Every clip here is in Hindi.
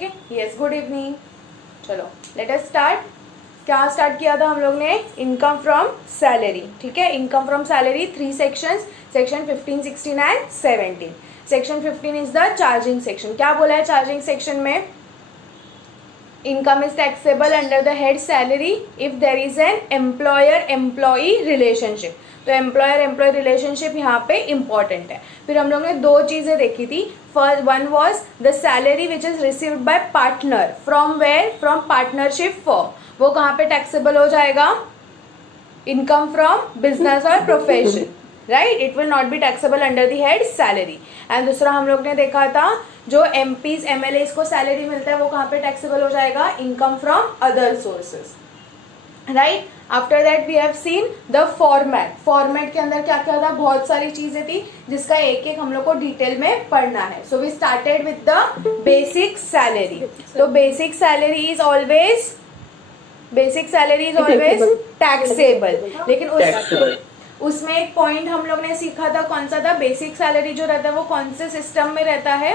Okay yes, good evening. चलो लेट अस स्टार्ट। क्या स्टार्ट किया था हम लोग ने? Income from salary. ठीक है, income from salary 3 sections, section 15, 16 and 17। Section 15 is the charging section. क्या बोला है चार्जिंग सेक्शन में? Income is taxable under the head salary if there is an employer employee relationship. तो एम्प्लॉयर एम्प्लॉय रिलेशनशिप यहाँ पे इंपॉर्टेंट है। फिर हम लोग ने दो चीजें देखी थी। First one was the salary which is received by partner from where, from partnership firm. वो कहाँ पे टैक्सेबल हो जाएगा? इनकम फ्रॉम बिजनेस और profession, right? It will not be taxable under the head salary. And दूसरा हम लोग ने देखा था जो एमपीज एमएलएस को सैलरी मिलता है वो कहाँ पे टैक्सेबल हो जाएगा? Income from other sources, right? After that we have seen the format. Format के अंदर क्या क्या था? बहुत सारी चीजें थी जिसका एक एक हम लोग को डिटेल में पढ़ना है। So we started with the basic salary. तो basic salary is always taxable. लेकिन उसमें एक पॉइंट हम लोग ने सीखा था, कौन सा था? बेसिक सैलरी जो रहता है वो कौन से सिस्टम में रहता है?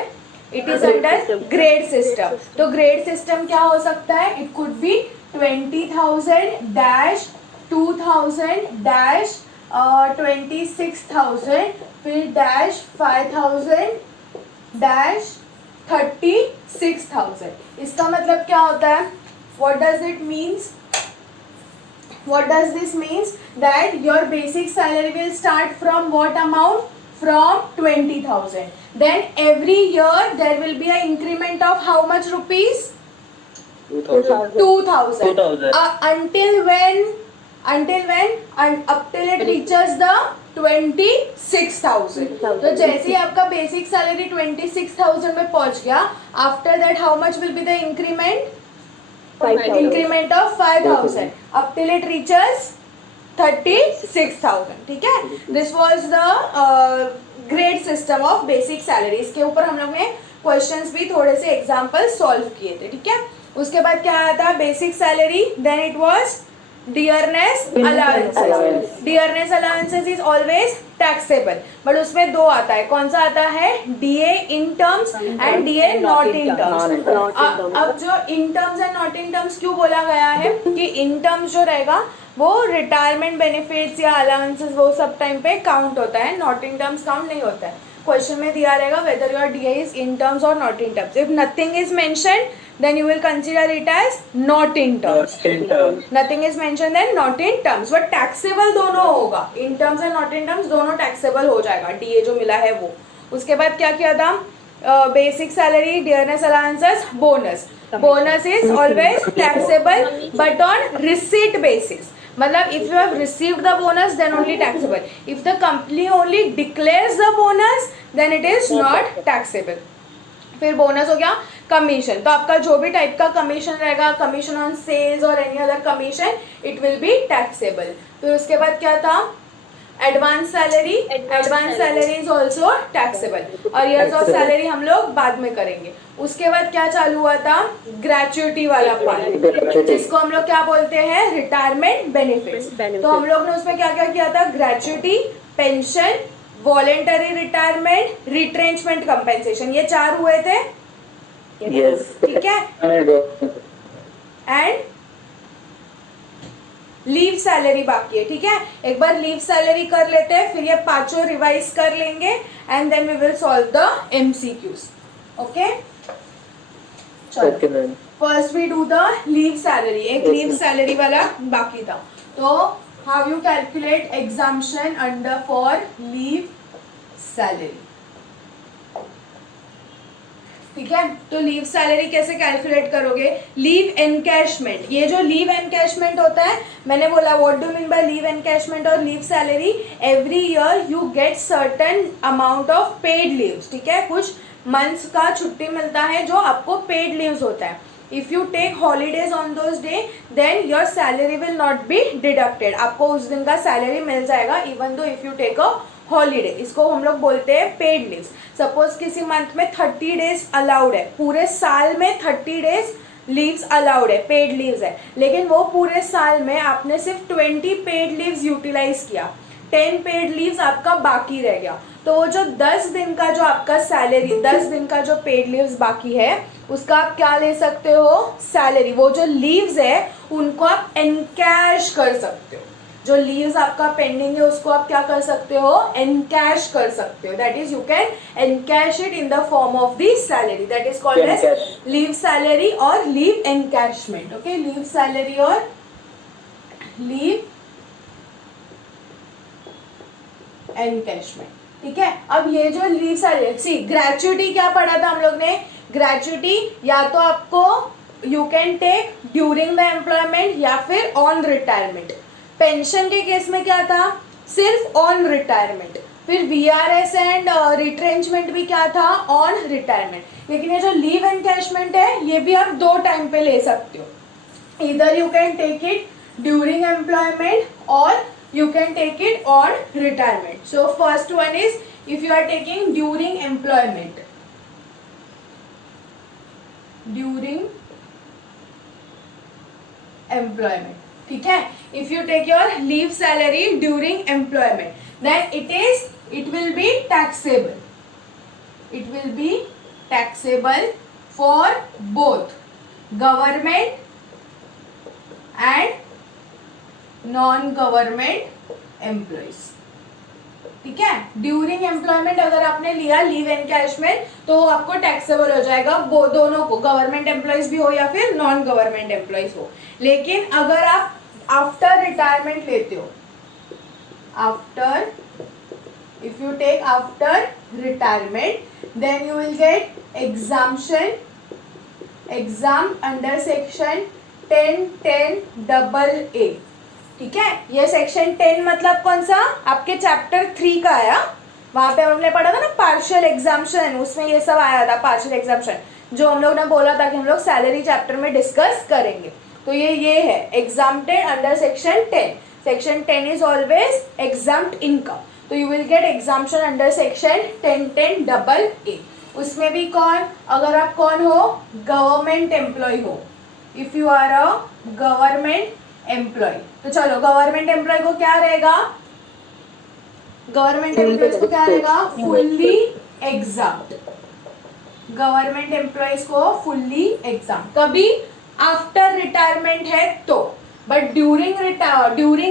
It is under grade system. तो ग्रेड सिस्टम क्या हो सकता है? It could be 20,000 dash 2,000 dash 26,000 फिर डैश 5,000 डैश 36,000। इसका मतलब क्या होता है? What does it means? What does this means? That your basic salary will start from what amount? From 20,000. Then every year there will be an increment of how much rupees? 2,000. Until when? Up till it reaches the 26,000. तो जैसे ही आपका बेसिक सैलरी 26,000 में पहुंच गया, after that how much will be the increment? Increment of 5,000 up till it reaches 36,000. ठीक है, this was the grade system of basic salary. इसके ऊपर हम लोग ने क्वेश्चंस भी थोड़े से एग्जांपल सॉल्व किए थे। ठीक है, उसके बाद क्या आया था? Basic salary, then it was dearness allowances. Dearness allowances is always taxable, but उसमें दो आता है। कौन सा आता है? DA in terms and DA not in terms. अब जो in terms and not in terms क्यों बोला गया है कि इन टर्म्स जो रहेगा वो रिटायरमेंट बेनिफिट्स या अलाउंसेस वो सब टाइम पे काउंट होता है, नॉट इन टर्म्स काउंट नहीं होता है। क्वेश्चन में दिया रहेगा whether your DA is in terms or not in terms. If nothing is mentioned, then you will consider it as not in terms. Nothing is mentioned, then not in terms. But taxable दोनों होगा, in terms and not in terms दोनों taxable हो जाएगा। DA जो मिला है वो। उसके बाद क्या किया था? Basic salary, dearness allowances, bonus. Bonus is always taxable but on receipt basis. मतलब if you have received the bonus then only taxable. If the company only declares the bonus then it is not taxable. फिर बोनस हो गया कमीशन। तो आपका जो भी टाइप का कमीशन रहेगा, कमीशन ऑन सेल्स और any other commission, it will be taxable. फिर उसके बाद क्या था? Advance salary. Advance salary is also taxable और ईयर्स ऑफ सैलरी हम लोग बाद में करेंगे। उसके बाद क्या चालू हुआ था? ग्रेचुइटी वाला पार्ट, जिसको हम लोग क्या बोलते हैं? Retirement benefits. तो हम लोग ने उसमें क्या क्या किया था? Gratuity, pension, voluntary retirement, retrenchment compensation, ये 4 हुए थे। ठीक है, एंड लीव सैलरी बाकी है। ठीक है, एक बार लीव सैलरी कर लेते हैं, फिर ये पांचों रिवाइज कर लेंगे and then we will solve the MCQs. Okay, चलो first we do the leave salary. एक लीव सैलरी वाला बाकी था। तो how you calculate exemption under for leave salary? ठीक है, तो लीव सैलरी कैसे कैलकुलेट करोगे? Leave encashment. ये जो लीव एनकैशमेंट होता है, मैंने बोला what do mean by leave encashment और leave salary? Every year you get certain amount of paid leaves. ठीक है, कुछ मंथ्स का छुट्टी मिलता है जो आपको पेड लीव्स होता है। If you take holidays on those day then your salary will not be deducted. आपको उस दिन का सैलरी मिल जाएगा even though if you take a holiday. इसको हम लोग बोलते हैं पेड लीव्स। सपोज किसी मंथ में 30 डेज अलाउड है, पूरे साल में 30 डेज लीव्स अलाउड है, पेड लीव्स है, लेकिन वो पूरे साल में आपने सिर्फ 20 पेड लीव्स यूटिलाइज किया, 10 पेड लीव्स आपका बाकी रह गया। तो वो जो 10 दिन का जो आपका सैलरी, 10 दिन का जो पेड लीव्स बाकी है उसका आप क्या ले सकते हो, सैलरी। वो जो लीव्स है उनको आप एनकैश कर सकते हो। जो लीव्स आपका पेंडिंग है उसको आप क्या कर सकते हो, एनकैश कर सकते हो। That is you can encash it in the form of the salary, that is called as leave salary और leave encashment. Okay, leave salary और लीव एनकैशमेंट, ठीक है। अब ये जो लीव सैलरी, सी ग्रेचुइटी क्या पढ़ा था हम लोग ने, ग्रेचुइटी या तो आपको you can take during the employment या फिर ऑन रिटायरमेंट। पेंशन के केस में क्या था, सिर्फ ऑन रिटायरमेंट। फिर वीआरएस एंड रिट्रेंचमेंट भी क्या था, ऑन रिटायरमेंट। लेकिन ये जो लीव एनकैशमेंट है ये भी आप 2 टाइम पे ले सकते हो, इधर you can take it during employment और you can take it on retirement. So first one is if you are taking during employment, ठीक है। if you take your leave salary during employment then it will be taxable for both government and non government employees, ठीक है। ड्यूरिंग एम्प्लॉयमेंट अगर आपने लिया लीव एनकैशमेंट तो आपको टैक्सेबल हो जाएगा, वो दोनों को, गवर्नमेंट एम्प्लॉइज भी हो या फिर नॉन गवर्नमेंट एम्प्लॉइज हो। लेकिन अगर आप आफ्टर रिटायरमेंट लेते हो, if you take after retirement then you will get exam under section 10(10)AA, ठीक है। ये सेक्शन 10 मतलब कौन सा, आपके चैप्टर 3 का आया, वहां पे हमने पढ़ा था ना पार्शियल एग्जाम्पशन, उसमें ये सब आया था पार्शियल एग्जाम्पशन, जो हम लोग ने बोला था कि हम लोग सैलरी चैप्टर में डिस्कस करेंगे। तो ये है exempted under section 10। Section 10 is always exempt income, तो you will get exemption under section 10(10)AA। उसमें भी कौन, अगर आप कौन हो, गवर्नमेंट एम्प्लॉय हो, if you are a government employ. तो चलो गवर्नमेंट एम्प्लॉय को क्या रहेगा, गवर्नमेंट एम्प्लॉयज को क्या रहेगा, फुल्ली एग्जाम्ड। गवर्नमेंट एम्प्लॉयज को फुल्ली एग्जाम, कभी आफ्टर रिटायरमेंट है तो, बट ड्यूरिंग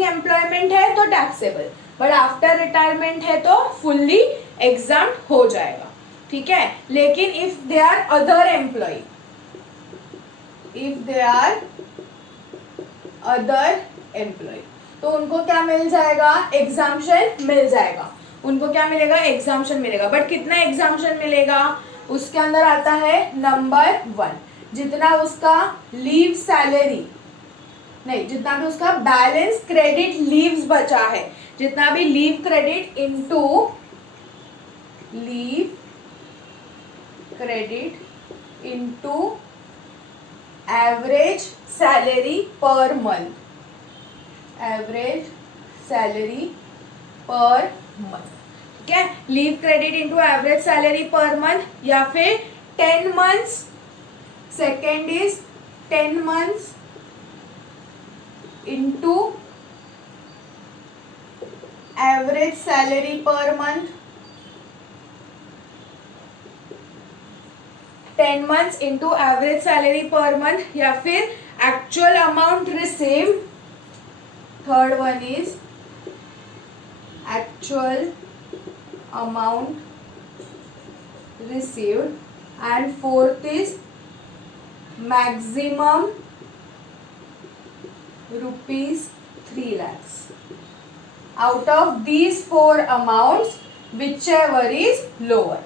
एम्प्लॉयमेंट है तो टैक्सेबल, बट आफ्टर रिटायरमेंट है तो फुल्ली एग्जाम हो जाएगा, ठीक है। लेकिन if they are other employee, तो उनको क्या मिल जाएगा, एग्जाम्पशन मिल जाएगा। उनको क्या मिलेगा, एग्जाम्पशन मिलेगा। बट कितना एग्जाम्पशन मिलेगा, उसके अंदर आता है नंबर 1, जितना उसका लीव सैलरी नहीं, जितना भी उसका बैलेंस क्रेडिट लीव्स बचा है, जितना भी leave credit into leave credit into average salary per month, average salary per month, ठीक है। Leave credit into average salary per month या फिर 10 months, second is 10 months into average salary per month, 10 months into average salary per month या फिर actual amount received, third one is actual amount received and fourth is maximum rupees 3 lakhs. Out of these 4 amounts whichever is lower,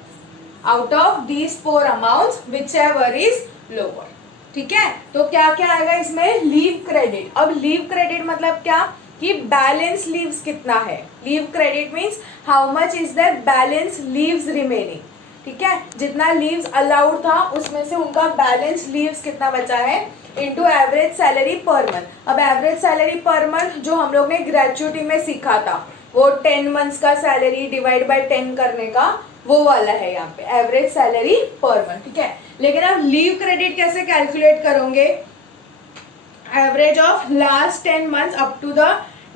out of these 4 amounts whichever is lower, ठीक है। तो क्या क्या आएगा इसमें, लीव क्रेडिट। अब लीव क्रेडिट मतलब क्या, कि बैलेंस लीव्स कितना है। Leave credit means how much is the balance leaves remaining, ठीक है। जितना लीव्स अलाउड था उसमें से उनका बैलेंस लीव्स कितना बचा है, into average salary per month. अब एवरेज सैलरी पर मंथ जो हम लोग ने ग्रेचुइटी में सीखा था, वो 10 मंथ्स का सैलरी डिवाइड बाय 10 करने का वो वाला है यहाँ पे, एवरेज सैलरी पर मंथ, ठीक है। लेकिन आप लीव क्रेडिट कैसे कैलकुलेट करोगे, average of last 10 months up to the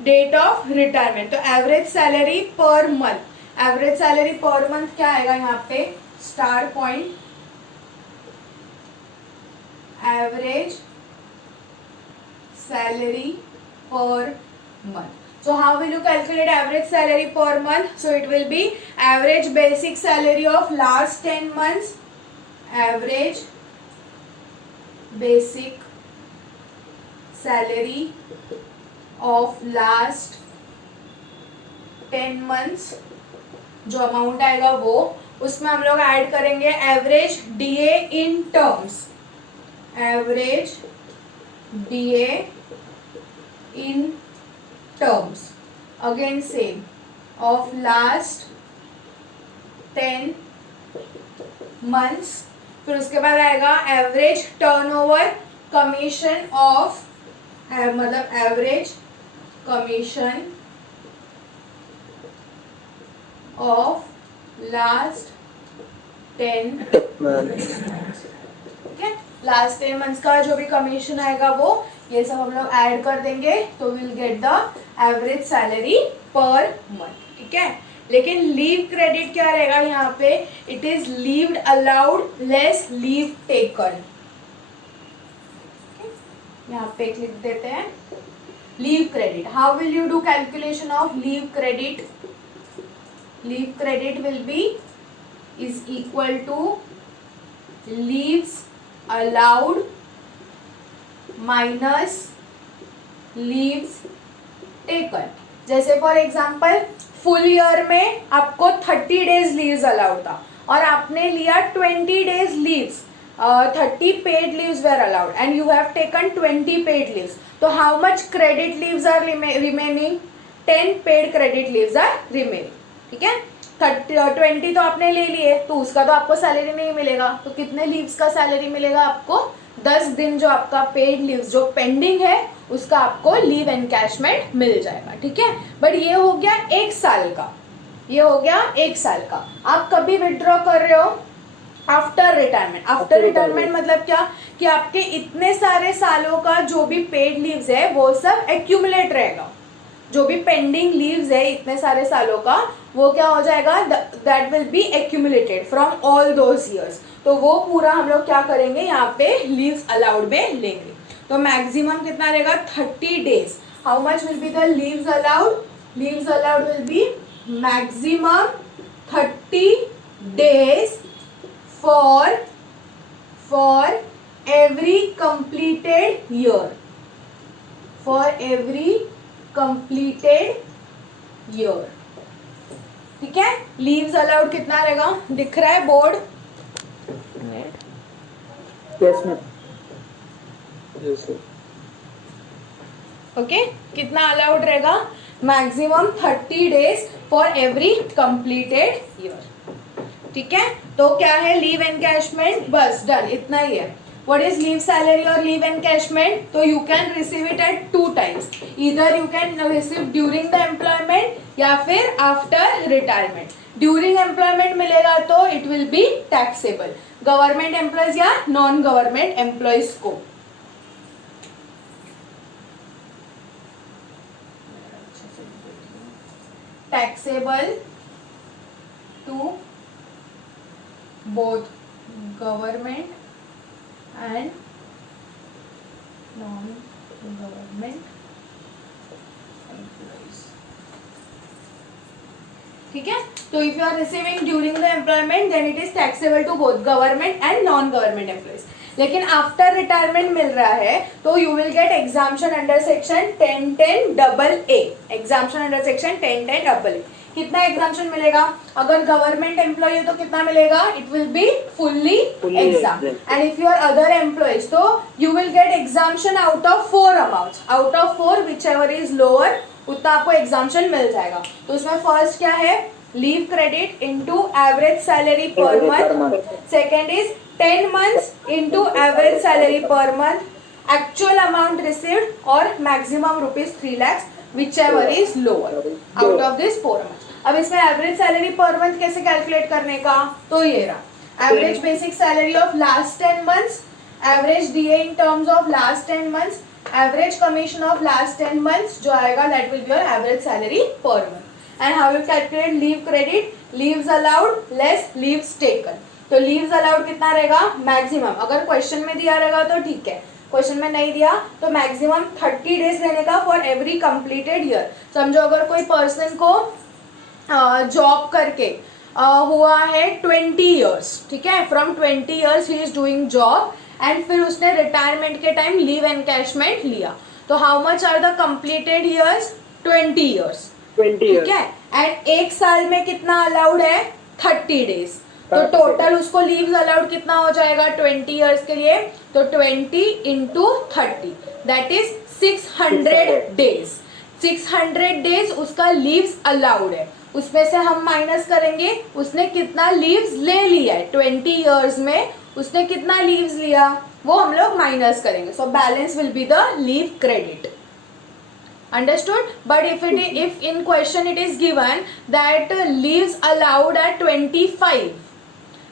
date of retirement. तो average salary per month average salary per month क्या आएगा यहाँ पे, star point, average salary per month. So how will you calculate average salary per month? So it will be average basic salary of last 10 months, average basic salary of last 10 months, जो अमाउंट आएगा वो, उसमें हम लोग ऐड करेंगे average DA in terms, average DA in terms, again same, of last 10 months. फिर उसके बाद आएगा एवरेज टर्नओवर कमीशन ऑफ, मतलब average commission of last 10 months. ठीक है, लास्ट 10 मंथ्स का जो भी कमीशन आएगा वो ये सब हम लोग ऐड कर देंगे, तो will get the average salary per month. ठीक है, लेकिन लीव क्रेडिट क्या रहेगा यहाँ पे, it is leaves allowed less leave taken. यहाँ पे लिख देते हैं leave credit. How will you do calculation of leave credit? Leave credit will be is equal to leaves allowed minus leaves taken. जैसे फॉर एग्जाम्पल फुल ईयर में आपको 30 डेज लीव्स अलाउड था और आपने लिया 20 days leaves, 30 paid leaves were allowed and you have taken 20 paid leaves. तो how much credit leaves are remaining? 10 paid credit leaves are remaining. ठीक है, 20 तो आपने ले लिए तो उसका तो आपको सैलरी नहीं मिलेगा, तो कितने लीव्स का सैलरी मिलेगा आपको? 10 दिन जो आपका पेड लीव्स जो पेंडिंग है उसका आपको लीव एनकैशमेंट मिल जाएगा. ठीक है, बट ये हो गया 1 साल का, ये हो गया 1 साल का. आप कभी विड्रॉ कर रहे हो आफ्टर रिटायरमेंट. आफ्टर रिटायरमेंट मतलब क्या, कि आपके इतने सारे सालों का जो भी पेड लीव्स है वो सब एक्यूमुलेट रहेगा. जो भी पेंडिंग लीव्स है इतने सारे सालों का वो क्या हो जाएगा, that will B accumulated from all those years. तो वो पूरा हम लोग क्या करेंगे यहाँ पे लीव्स अलाउड में लेंगे. तो मैक्सिमम कितना रहेगा? 30 days. How much will be the leaves allowed? Leaves allowed will be maximum 30 days for every completed year. For every completed year. ठीक है, लीव्स अलाउड कितना रहेगा? दिख रहा है board? Yes ma'am. Yes sir. Okay, कितना अलाउड रहेगा? Maximum 30 days for every completed year. ठीक है, तो क्या है लीव एनकैशमेंट? बस डन, इतना ही है. व्हाट इज लीव सैलरी और लीव एनकैशमेंट? तो you can receive it at 2 times. Either you can receive during the employment या फिर आफ्टर रिटायरमेंट. ड्यूरिंग एम्प्लॉयमेंट मिलेगा तो it will be taxable, government employees या नॉन गवर्नमेंट एम्प्लॉयज को. Taxable to both government and non-government employees. ठीक है, तो if you are receiving during the employment then it is taxable to both government and non government employees. लेकिन आफ्टर रिटायरमेंट मिल रहा है तो you will get exemption under section 1010AA. Exemption under section 1010AA. कितना एग्जाम्पशन मिलेगा? अगर गवर्नमेंट एम्प्लॉय है तो कितना मिलेगा? It will be fully exam. And if you are other employees तो you will get exemption out of 4 amounts. Out of 4 whichever is lower उतना आपको एग्जाम्पशन मिल जाएगा. तो उसमें फर्स्ट क्या है? Leave credit into average salary per month. Second is 10 months into average salary per month, actual amount received और maximum rupees 3 lakhs whichever is lower out of this 4 months. अब इसमें एवरेज सैलरी पर मंथ कैसे कैलकुलेट करने का? तो ये रहा average basic salary of last 10 months, average DA in terms of last 10 months, average commission of last 10 months जो आएगा that will be your average salary per month. And how will calculate leave credit, leaves allowed less leaves taken. तो लीव्स अलाउड कितना रहेगा मैक्सिमम, अगर क्वेश्चन में दिया रहेगा तो ठीक है, क्वेश्चन में नहीं दिया तो मैक्सिमम 30 डेज लेने का फॉर एवरी कंप्लीटेड ईयर. समझो अगर कोई पर्सन को जॉब करके हुआ है 20 ईयर्स, ठीक है, from 20 years he is doing job and फिर उसने रिटायरमेंट के टाइम लीव एनकैशमेंट लिया, तो how much are the completed years 20 years, 20 ठीक years. है. एंड एक साल में कितना अलाउड है 30 डेज, तो टोटल उसको लीव्स अलाउड कितना हो जाएगा 20 ईयर्स के लिए, तो 20 into 30 that is 600 days. 600 days उसका लीव्स अलाउड है, उसमें से हम माइनस करेंगे उसने कितना लीव्स ले लिया है 20 ईयर्स में, उसने कितना लीव्स लिया वो हम लोग माइनस करेंगे. So balance will be the leave credit. Understood? But if in question it is given that leaves allowed are 25,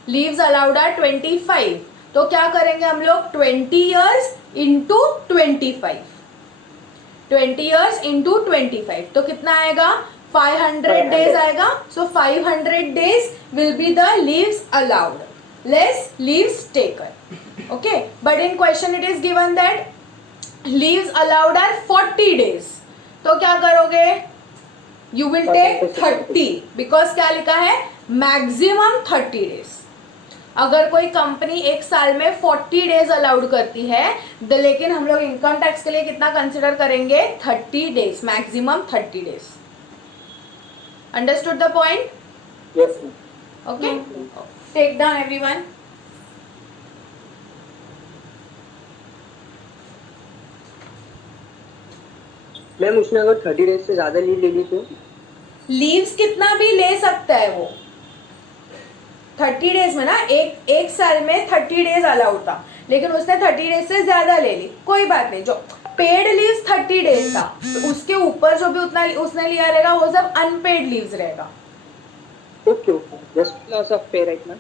leaves allowed are 25, तो क्या करेंगे हम लोग 20 years into 25, 20 years into 25 तो कितना आएगा 500 days आएगा. So 500 days will be the leaves allowed less leaves taken. Okay, but in question it is given that leaves allowed are 40 days, तो क्या करोगे यू विल टेक 30 बिकॉज क्या लिखा है मैक्सिमम 30 डेज. अगर कोई कंपनी एक साल में 40 डेज अलाउड करती है लेकिन हम लोग इनकम टैक्स के लिए कितना कंसिडर करेंगे 30 days, maximum 30 days. Understood the point? Yes. Okay, take down everyone. Ma'am उसने अगर 30 डेज से ज्यादा लीव ले ली तो लीव्स कितना भी ले सकता है वो 30 डेज में ना, एक साल में 30 डेज अलाउड था लेकिन उसने 30 डेज से ज्यादा ले ली, कोई बात नहीं. जो पेड लीव्स 30 डेज था तो उसके ऊपर जो भी उतना उसने लिया रहेगा वो सब अनपेड लीव्स रहेगा. Okay okay. Just loss of pay right ना.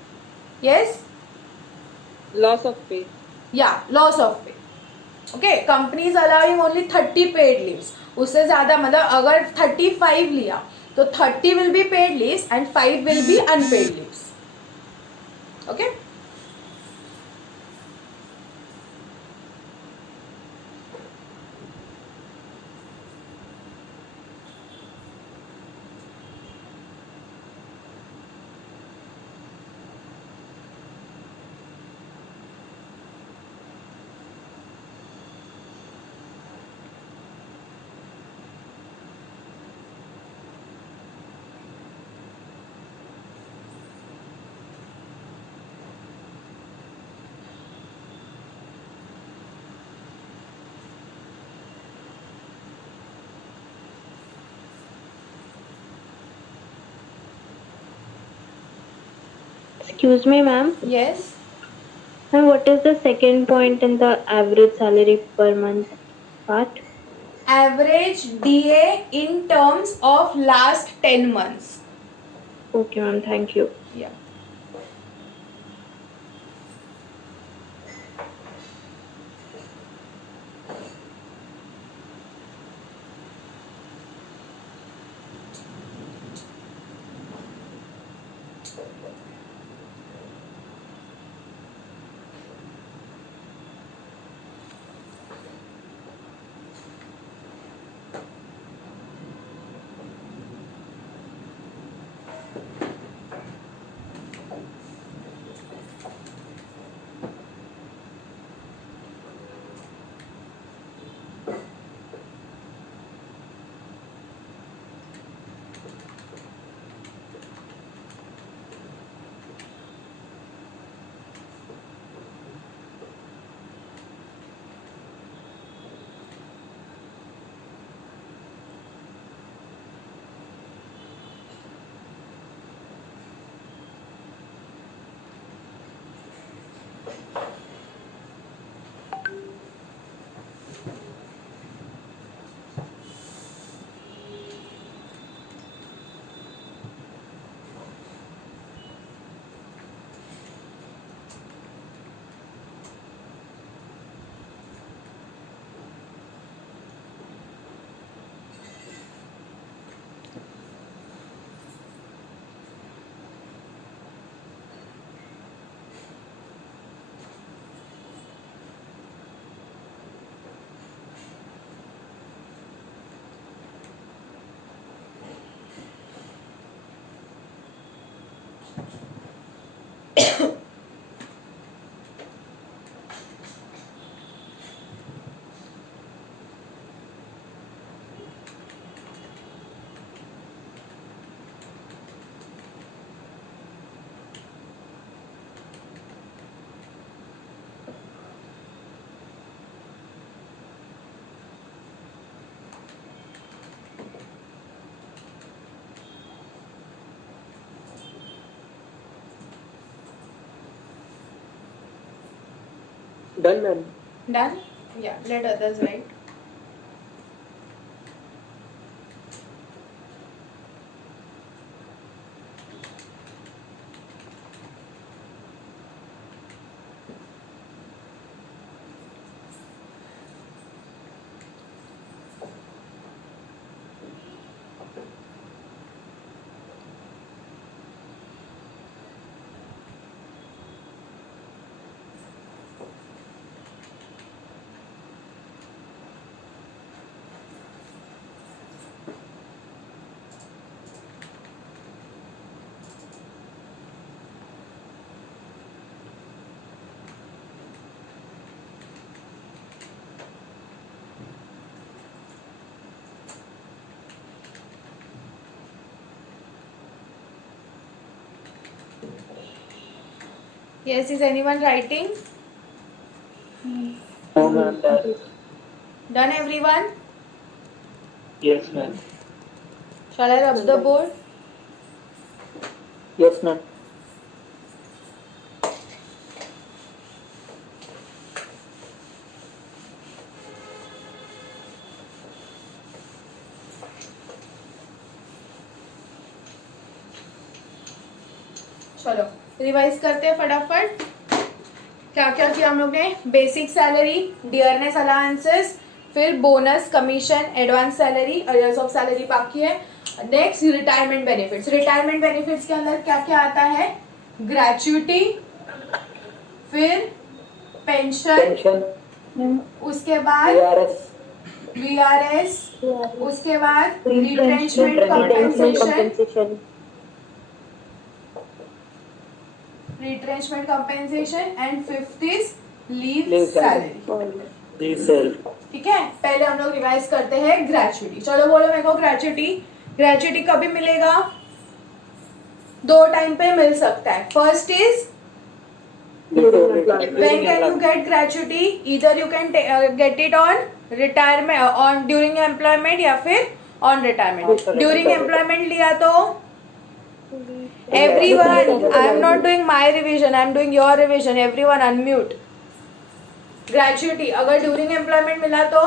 Yes, loss of pay. या loss of pay. Okay, companies allowing only 30 paid leaves, उससे ज्यादा मतलब अगर 35 लिया तो 30 will be paid leaves and 5 will be unpaid leaves. Okay, Excuse me, ma'am. yes. Ma'am, what is the second point in the average salary per month part? Average DA in terms of last 10 months. Okay, ma'am. Thank you. Yeah. Done ma'am. Done? Yeah, let others write. Yes, is anyone writing? No, ma'am. Done, everyone? Yes, ma'am. Shall I rub the board? Yes, ma'am. चलो रिवाइज करते हैं फटाफट. क्या क्या किया हम लोग ने? बेसिक सैलरी, डियरनेस अलाउंसेस, फिर bonus, commission, advance salary, arrears of salary बाकी है. Next retirement benefits. Retirement benefits के अंदर क्या क्या आता है? ग्रेच्युटी, फिर पेंशन, पेंशन, उसके बाद ARS, VRS, उसके बाद retrenchment compensation, retrenchment compensation and fifth is leave Leave salary. salary. Diesel. ठीक है, पहले हम लोग रिवाइज करते हैं ग्रेच्युटी. चलो बोलो मेरे को ग्रेच्युटी. ग्रेच्युटी कभी मिलेगा? दो टाइम पे मिल सकता है. First is when can you get gratuity? Either you can get it on retirement, on during employment या फिर on retirement. During employment लिया तो everyone, I am not doing my revision, I am doing your revision. Everyone unmute. Gratuity अगर ड्यूरिंग एम्प्लॉयमेंट मिला तो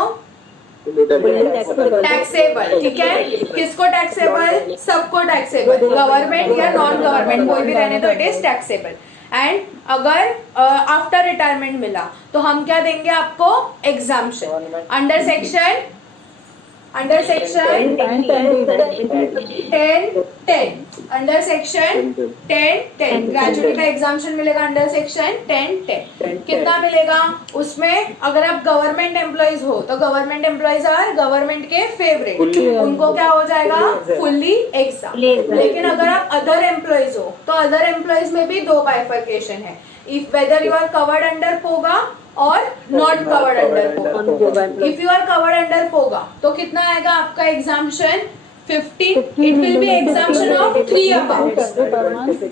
टैक्सेबल. ठीक है, किसको टैक्सेबल? सबको टैक्सेबल. गवर्नमेंट या नॉन गवर्नमेंट कोई भी रहने तो इट इज टैक्सेबल. एंड अगर आफ्टर रिटायरमेंट मिला तो हम क्या देंगे आपको? Exemption. Under section 10 under section 10 gratuity का एग्जाम्पशन मिलेगा अंडर सेक्शन 10. कितना मिलेगा उसमें? अगर आप गवर्नमेंट एम्प्लॉइज हो तो गवर्नमेंट एम्प्लॉइज आर गवर्नमेंट के फेवरेट, उनको क्या हो जाएगा? Fully exempt. लेकिन अगर आप अदर एम्प्लॉइज हो तो अदर एम्प्लॉइज में भी दो बाइफर्केशन है. If whether you are covered under POGA और not covered under POGA. If you are covered under POGA तो कितना आएगा आपका exemption? 15. It will be exemption of 3 amounts.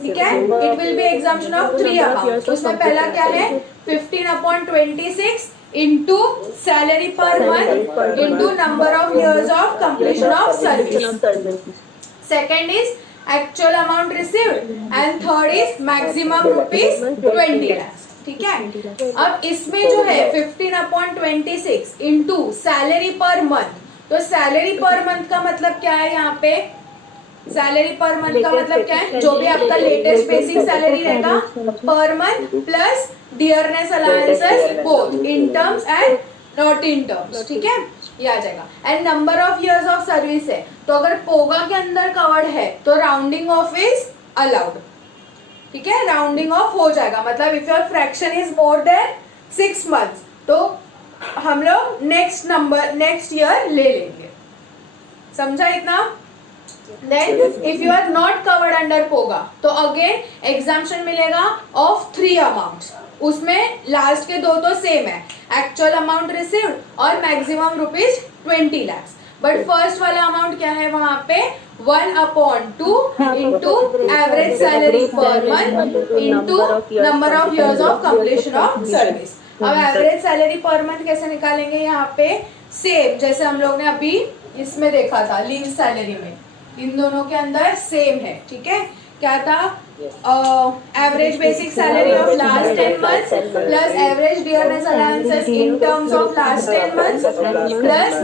ठीक है, it will be exemption of 3 amounts. उसमें पहला क्या है? 15/26 into salary per month into number of years of completion of service. Second is actual amount received and third is maximum rupees 20 lakhs. ठीक है, अब इसमें जो है 15/26 इंटू सैलरी पर मंथ. तो सैलरी पर मंथ का मतलब क्या है? यहाँ पे सैलरी पर मंथ का मतलब क्या है? जो भी आपका लेटेस्ट बेसिक सैलरी रहेगा per month plus dearness allowances both in terms and not in terms. ठीक है, ये आ जाएगा. And number of years of service है तो अगर पोगा के अंदर कवर्ड है तो राउंडिंग ऑफ इज अलाउड. ठीक है, राउंडिंग ऑफ हो जाएगा. मतलब if your fraction is more than 6 months तो हम लोग नेक्स्ट ईयर ले लेंगे. समझा इतना? Then if you are not covered under POGA तो अगेन एग्जाम्पशन मिलेगा ऑफ 3 अमाउंट्स. उसमें लास्ट के दो तो सेम है, एक्चुअल अमाउंट रिसीव्ड और maximum rupees 20 lakhs. But first वाला अमाउंट क्या है वहां पे? 1/2 into average salary per month into number of years of completion of service. अब एवरेज सैलरी पर मंथ कैसे निकालेंगे? यहाँ पे सेम जैसे हम लोग ने अभी इसमें देखा था लीव सैलरी में, इन दोनों के अंदर सेम है. ठीक है, क्या था? Average basic salary of last 10 months plus average dearness allowances in terms of last 10 months plus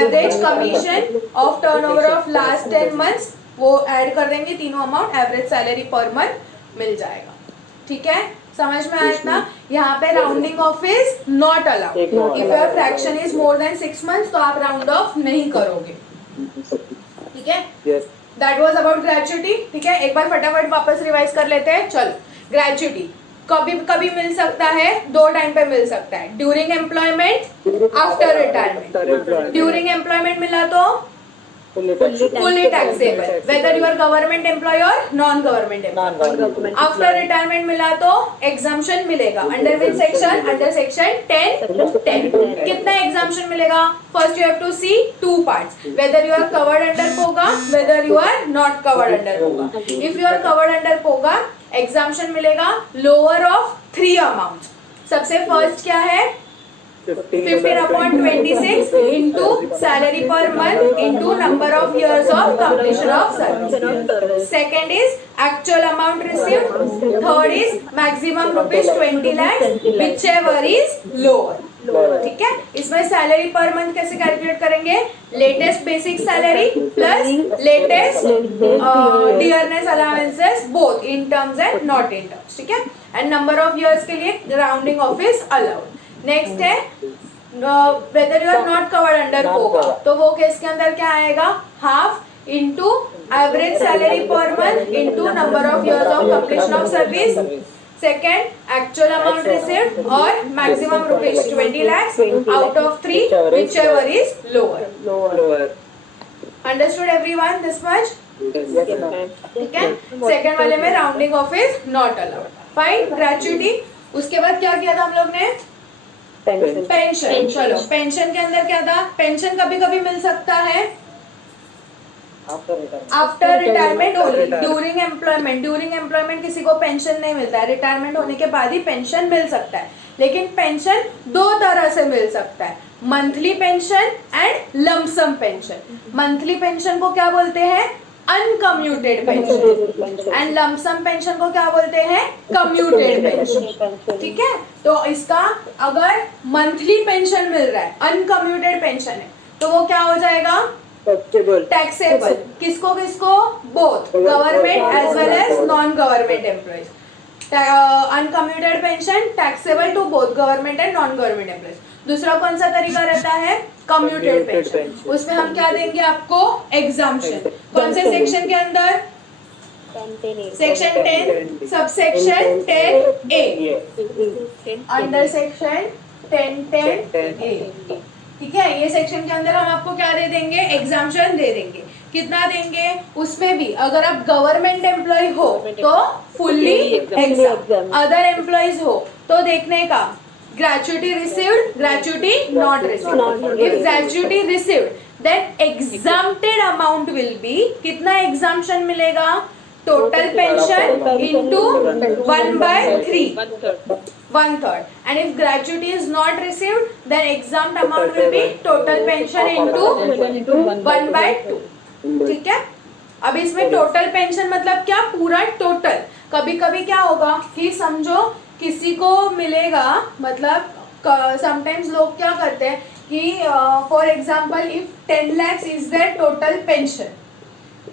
average commission of turnover of last 10 months, वो ऐड कर देंगे तीनों amount, average salary per month मिल जाएगा. ठीक है, समझ में आया इतना? यहाँ पे rounding off is not allowed. If your fraction is more than 6 months तो आप राउंड ऑफ नहीं करोगे. ठीक है, दैट वाज अबाउट ग्रेजुटी. ठीक है, एक बार फटाफट वापस रिवाइज कर लेते हैं. चलो, ग्रेजुटी कभी कभी मिल सकता है, 2 टाइम पे मिल सकता है. During employment, after retirement. During employment मिला तो fully taxable whether you are government employee or non government employee. After retirement मिला तो exemption मिलेगा. Under which section? Under section 10. कितना exemption मिलेगा? First you have to see 2 parts, whether you are covered under POGA, whether you are not covered under POGA. If you are covered under POGA, exemption मिलेगा lower of 3 amounts. सबसे first क्या है? 15/26 into salary per month into number of years of completion of service. Second is actual amount received. Third is maximum rupees 20 lakhs whichever is lower. ठीक है, इसमें सैलरी पर मंथ कैसे कैलकुलेट करेंगे? Latest basic salary plus latest dearness allowances both in terms and not in terms. ठीक है, एंड नंबर ऑफ इयर्स के लिए rounding off is allowed. Next है whether you are not covered under POGA, तो वो केस के अंदर क्या आएगा? Half into average salary per month into number of years of completion of service. Second, actual amount received और maximum rupees 20 lakhs out of 3 whichever is lower. Understood everyone this much? ठीक है, सेकेंड वाले में rounding off is not allowed. Fine. Gratuity. उसके बाद क्या किया था हम लोग ने? पेंशन. चलो, पेंशन के अंदर क्या था? पेंशन कभी कभी मिल सकता है after retirement only. During employment किसी को पेंशन नहीं मिलता है. रिटायरमेंट होने के बाद ही पेंशन मिल सकता है. लेकिन पेंशन 2 तरह से मिल सकता है, monthly pension and lump sum pension. Monthly pension को क्या बोलते हैं? Uncommuted pension. And lump sum pension को क्या बोलते हैं? Commuted pension. ठीक है, तो इसका अगर मंथली पेंशन मिल रहा है, अनकम्यूटेड पेंशन है, तो वो क्या हो जाएगा? टैक्सेबल. किसको किसको? Both government as well as non government employees. Uncommuted pension taxable to both government and non government employees. दूसरा कौन सा तरीका रहता है? Commuted pension. उसमें हम क्या देंगे आपको? एग्जाम्पशन. कौन से सेक्शन के अंदर? Section 10 subsection 10A. Under section 10A. ठीक है, ये सेक्शन के अंदर हम आपको क्या दे देंगे? एग्जाम्पशन दे देंगे. कितना देंगे? उसमें भी अगर आप गवर्नमेंट एम्प्लॉय हो तो फुल्ली एग्जाम, अदर एम्प्लॉयज हो तो देखने का gratuity received, gratuity not received. If gratuity received, then exempted amount will be, कितना exemption मिलेगा? Total pension into 1/3, 1/3. And if gratuity is not received, then exempt amount will be total pension into 1/2. ठीक है, अब इसमें टोटल पेंशन मतलब क्या? पूरा टोटल. कभी कभी क्या होगा कि समझो किसी को मिलेगा, मतलब समटाइम्स लोग क्या करते हैं कि for example if 10 lakhs is there total pension,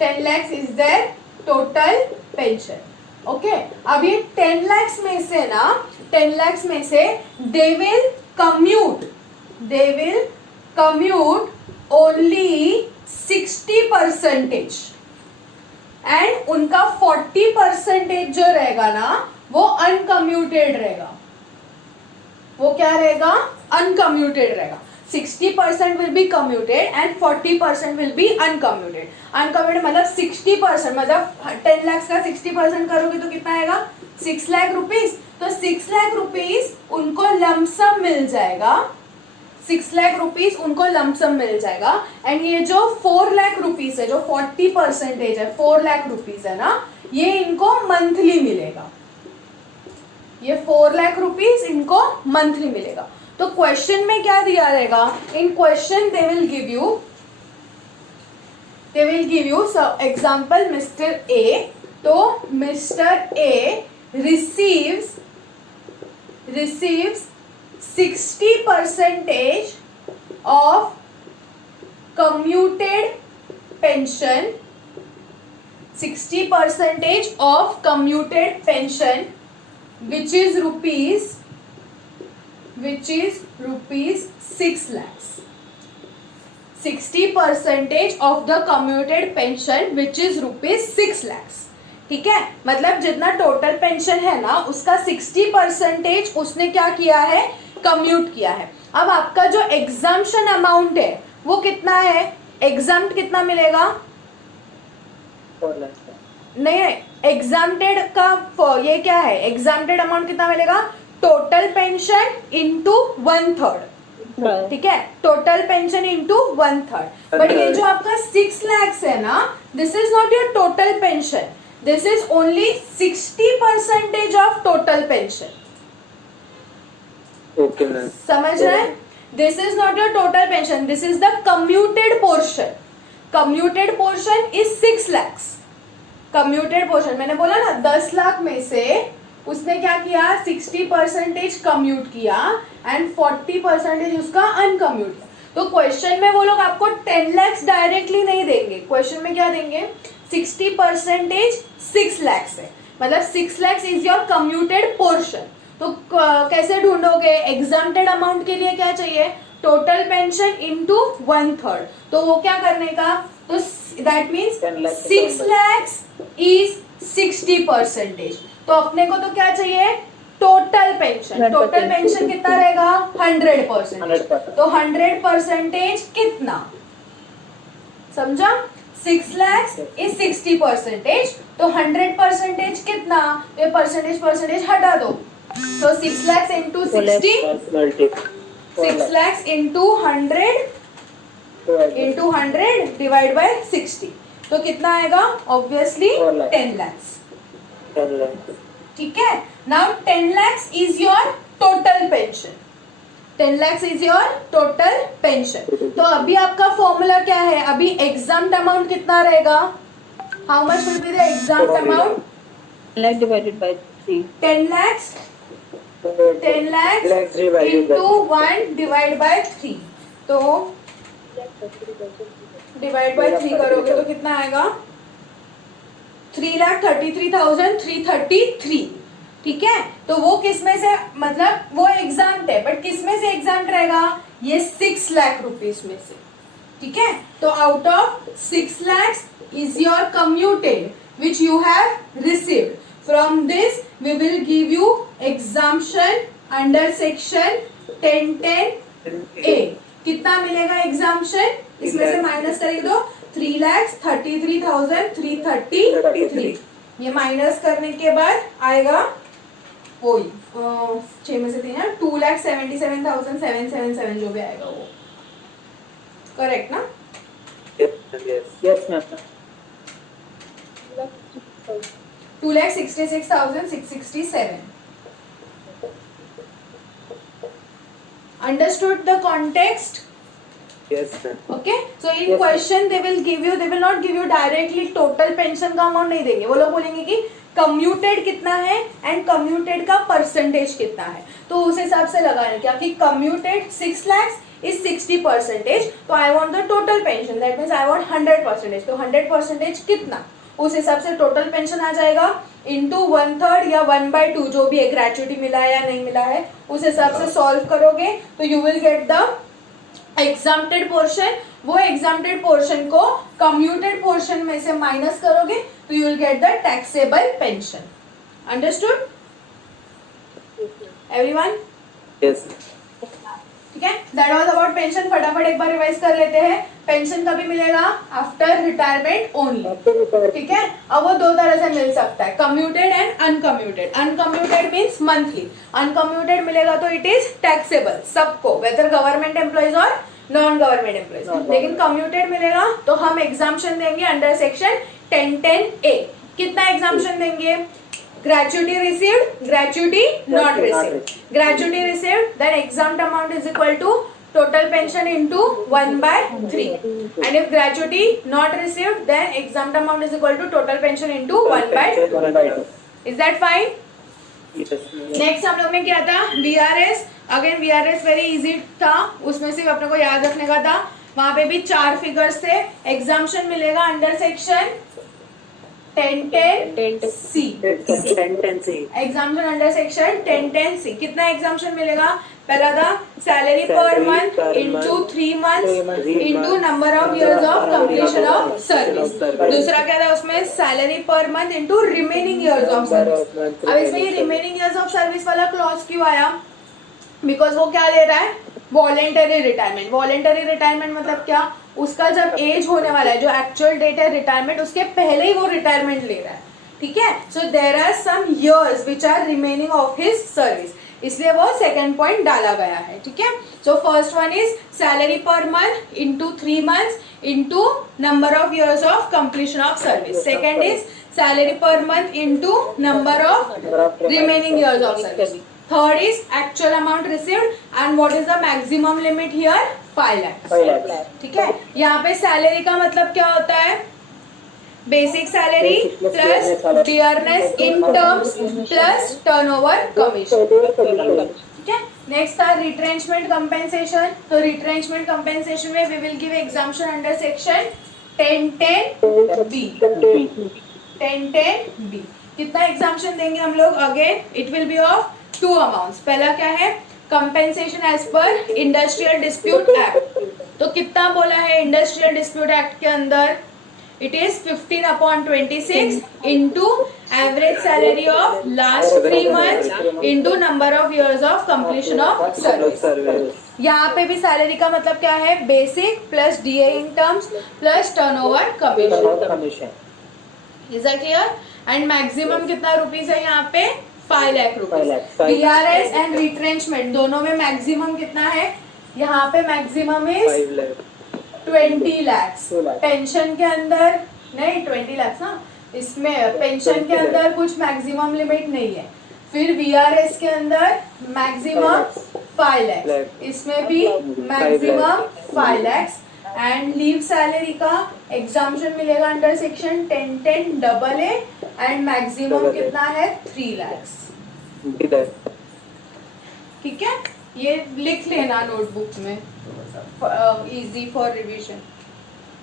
10 lakhs is there total pension. Okay, अब ये 10 lakhs में से ना, 10 lakhs में से they will commute only 60% and उनका 40% जो रहेगा ना वो अनकम्यूटेड रहेगा. वो क्या रहेगा? अनकम्यूटेड रहेगा. 60% will be commuted and 40% will be uncommuted. Uncommuted मतलब 60%, मतलब 10 lakhs का 60% करोगे तो कितना आएगा? 6 lakh रुपीज. तो 6 lakh रुपीज उनको लमसम मिल जाएगा. 6 lakh रुपीज उनको लमसम मिल जाएगा. एंड ये जो 4 lakh रुपीज है, जो 40% है, 4 lakh रुपीज है ना, ये इनको मंथली मिलेगा. ये 4 lakh रुपीज इनको मंथली मिलेगा. तो क्वेश्चन में क्या दिया रहेगा? In question they will give you example mister A तो mister A receives 60% of commuted pension, 60% of commuted pension, which is rupees 6 lakhs. 60% of the commuted pension which is rupees 6 lakhs. ठीक है, मतलब जितना टोटल पेंशन है ना उसका 60% उसने क्या किया है, कम्यूट किया है. अब आपका जो एग्जाम्पशन अमाउंट है वो कितना है, एग्जाम्प्ट कितना मिलेगा, 4 लाख नहीं एग्जाम्प्टेड का ये क्या है, एग्जाम्प्टेड अमाउंट कितना मिलेगा, टोटल पेंशन इंटू 1/3. ठीक है, टोटल पेंशन इंटू 1/3. बट ये जो आपका 6 lakhs है ना, this is not your total pension, this is only 60% of total pension. Okay ma'am. समझ रहे हैं, this is not your total pension, this is the commuted portion. Commuted portion is 6 lakhs. Commuted portion मैंने बोला ना 10 लाख में से उसने क्या किया, 60% कम्यूट किया एंड 40% उसका अनकम्यूट किया. तो क्वेश्चन में वो लोग आपको 10 lakhs डायरेक्टली नहीं देंगे, क्वेश्चन में क्या देंगे, 60% 6 lakhs है, मतलब 6 lakhs is your commuted portion. तो कैसे ढूंढोगे, एग्जाम्प्टेड अमाउंट के लिए क्या चाहिए, टोटल पेंशन इंटू 1/3. तो वो क्या करने का, तो दैट मीन्स 6 lakhs इज 60%. तो अपने को तो क्या चाहिए, टोटल पेंशन. टोटल पेंशन कितना रहेगा, 100%. तो 100% कितना, समझा, 6 lakhs इज 60%. तो 100% कितना, ये परसेंटेज हटा दो. तो 6 lakhs into 60, 6 lakhs into 100 divide by 60. तो कितना आएगा, ऑब्वियसली 10 lakhs. ठीक है, now 10 lakhs is your total pension. 10 lakhs is your total pension. तो अभी आपका फॉर्मूला क्या है, अभी एग्जाम्प्ट अमाउंट कितना रहेगा, how much will be the exempt amount, 10 lakh divided by 3. 10 lakhs into 1 divide by 3. तो डिवाइड बाय 3 करोगे तो कितना आएगा, 3,33,333. ठीक है, तो वो किस में से, मतलब वो एग्जाम्प्ट है बट किस में से एग्जाम्प्ट रहेगा, ये 6 लाख रुपीस में से. ठीक है, तो out of 6 lakhs is your commuted which you have received. From this we will give you exemption under section 1010A. कितना मिलेगा एग्जाम्पशन, इसमें से माइनस करेंगे तो 3,33,333. ये माइनस करने के बाद आएगा वही 6 में से 3 2,77,777 जो भी आएगा वो करेक्ट ना. Yes ma'am. 2,66,667. Understood the context? Yes ma'am. Okay, so in question they will not give you directly total pension का अमाउंट नहीं देंगे. वो लोग बोलेंगे कि कम्यूटेड कितना है एंड कम्यूटेड का परसेंटेज कितना है. तो उस हिसाब से लगाने क्या कि कम्यूटेड 6 lakhs is 60%. तो I want the total pension, that means I want 100%. तो 100% कितना, उस हिसाब से टोटल पेंशन आ जाएगा इंटू 1/3 या 1/2 जो भी है, ग्रेचुइटी मिला है या नहीं मिला है, उस हिसाब से सॉल्व करोगे तो you will get the exempted portion. वो एग्जाम्प्टेड पोर्शन को कम्यूटेड पोर्शन में से माइनस करोगे तो you will get the taxable pension. Understood everyone? Yes. ठीक है, दैट वाज अबाउट पेंशन. फटाफट एक बार रिवाइज कर लेते हैं. पेंशन कभी मिलेगा, आफ्टर रिटायरमेंट ओनली. ठीक है, अब वो 2 तरह से मिल सकता है, commuted and uncommuted. Uncommuted means monthly, uncommuted मिलेगा तो इट इज टैक्सेबल सबको, वेदर गवर्नमेंट एम्प्लॉइज और नॉन गवर्नमेंट एम्प्लॉइज. लेकिन कम्यूटेड मिलेगा तो हम एग्जाम्पशन देंगे अंडर सेक्शन 1010A. कितना एग्जाम्पशन देंगे, gratuity received, gratuity not received. Gratuity received, then exempt amount is equal to total pension into 1/3. And if gratuity not received, then exempt amount is equal to total pension into 1/2. Is that fine? Yes. Next हम लोग ने क्या था, VRS. Again VRS very easy था, उसमें सिर्फ अपने को याद रखने का था. वहां पे भी 4 फिगर्स थे. एग्जाम्पशन मिलेगा under section 10(10)(c). Exemption under section 10(10)(c). कितना एग्जाम्पशन मिलेगा? पहला था salary per month into 3 months into number of years of completion of service. दूसरा क्या था उसमें? Salary per month into remaining years of service. अब इसमें ये रिमेनिंग इयर्स ऑफ सर्विस वाला क्लॉज क्यों आया? बिकॉज वो क्या ले रहा है? Voluntary retirement. वॉलेंटरी रिटायरमेंट मतलब क्या? उसका जब एज होने वाला है, जो एक्चुअल डेट है रिटायरमेंट, उसके पहले ही वो रिटायरमेंट ले रहा है. ठीक है. So there are some years which are remaining of his service, इसलिए वो सेकंड पॉइंट डाला गया है. ठीक है. So first one is salary per month into 3 months into number of years of completion of service. Second is salary per month into number of remaining years of service. Third is actual amount received and what is the maximum limit here? 5 lakhs. ठीक है. यहाँ पे सैलरी का मतलब क्या होता है? Basic salary plus dearness in terms plus turnover commission. ठीक है. नेक्स्ट था रिट्रेंचमेंट कंपेंसेशन. तो रिट्रेंचमेंट कंपेंसेशन में we will give exemption under section 10(10)(b). 10(10)(b). कितना एग्जाम्पशन देंगे हम लोग? Again it will be of 2 amounts. पहला क्या है? Compensation as per industrial dispute act. तो कितना बोला है इंडस्ट्रियल डिस्प्यूट एक्ट के अंदर? It is 15/26 into average salary of last 3 months into number of years of completion of service. यहाँ पे भी सैलरी का मतलब क्या है? Basic plus DA in terms plus turnover commission. Is that clear? And maximum कितना रुपीज है यहाँ पे? 5 lakh rupees. VRS and retrenchment दोनों में मैक्सिमम कितना है? यहाँ पे मैक्सिमम इज 20 lakhs. पेंशन के अंदर नहीं 20 lakhs ना, इसमें पेंशन के अंदर कुछ मैक्सिमम लिमिट नहीं है. फिर VRS के अंदर मैक्सिमम 5 lakhs, इसमें भी maximum 5 lakhs. And leave salary का एग्जाम्पशन मिलेगा under section 10(10)(AA) and maximum कितना है? 3 lakhs. ठीक है. ये लिख लेना नोटबुक में, इजी फॉर रिवीजन.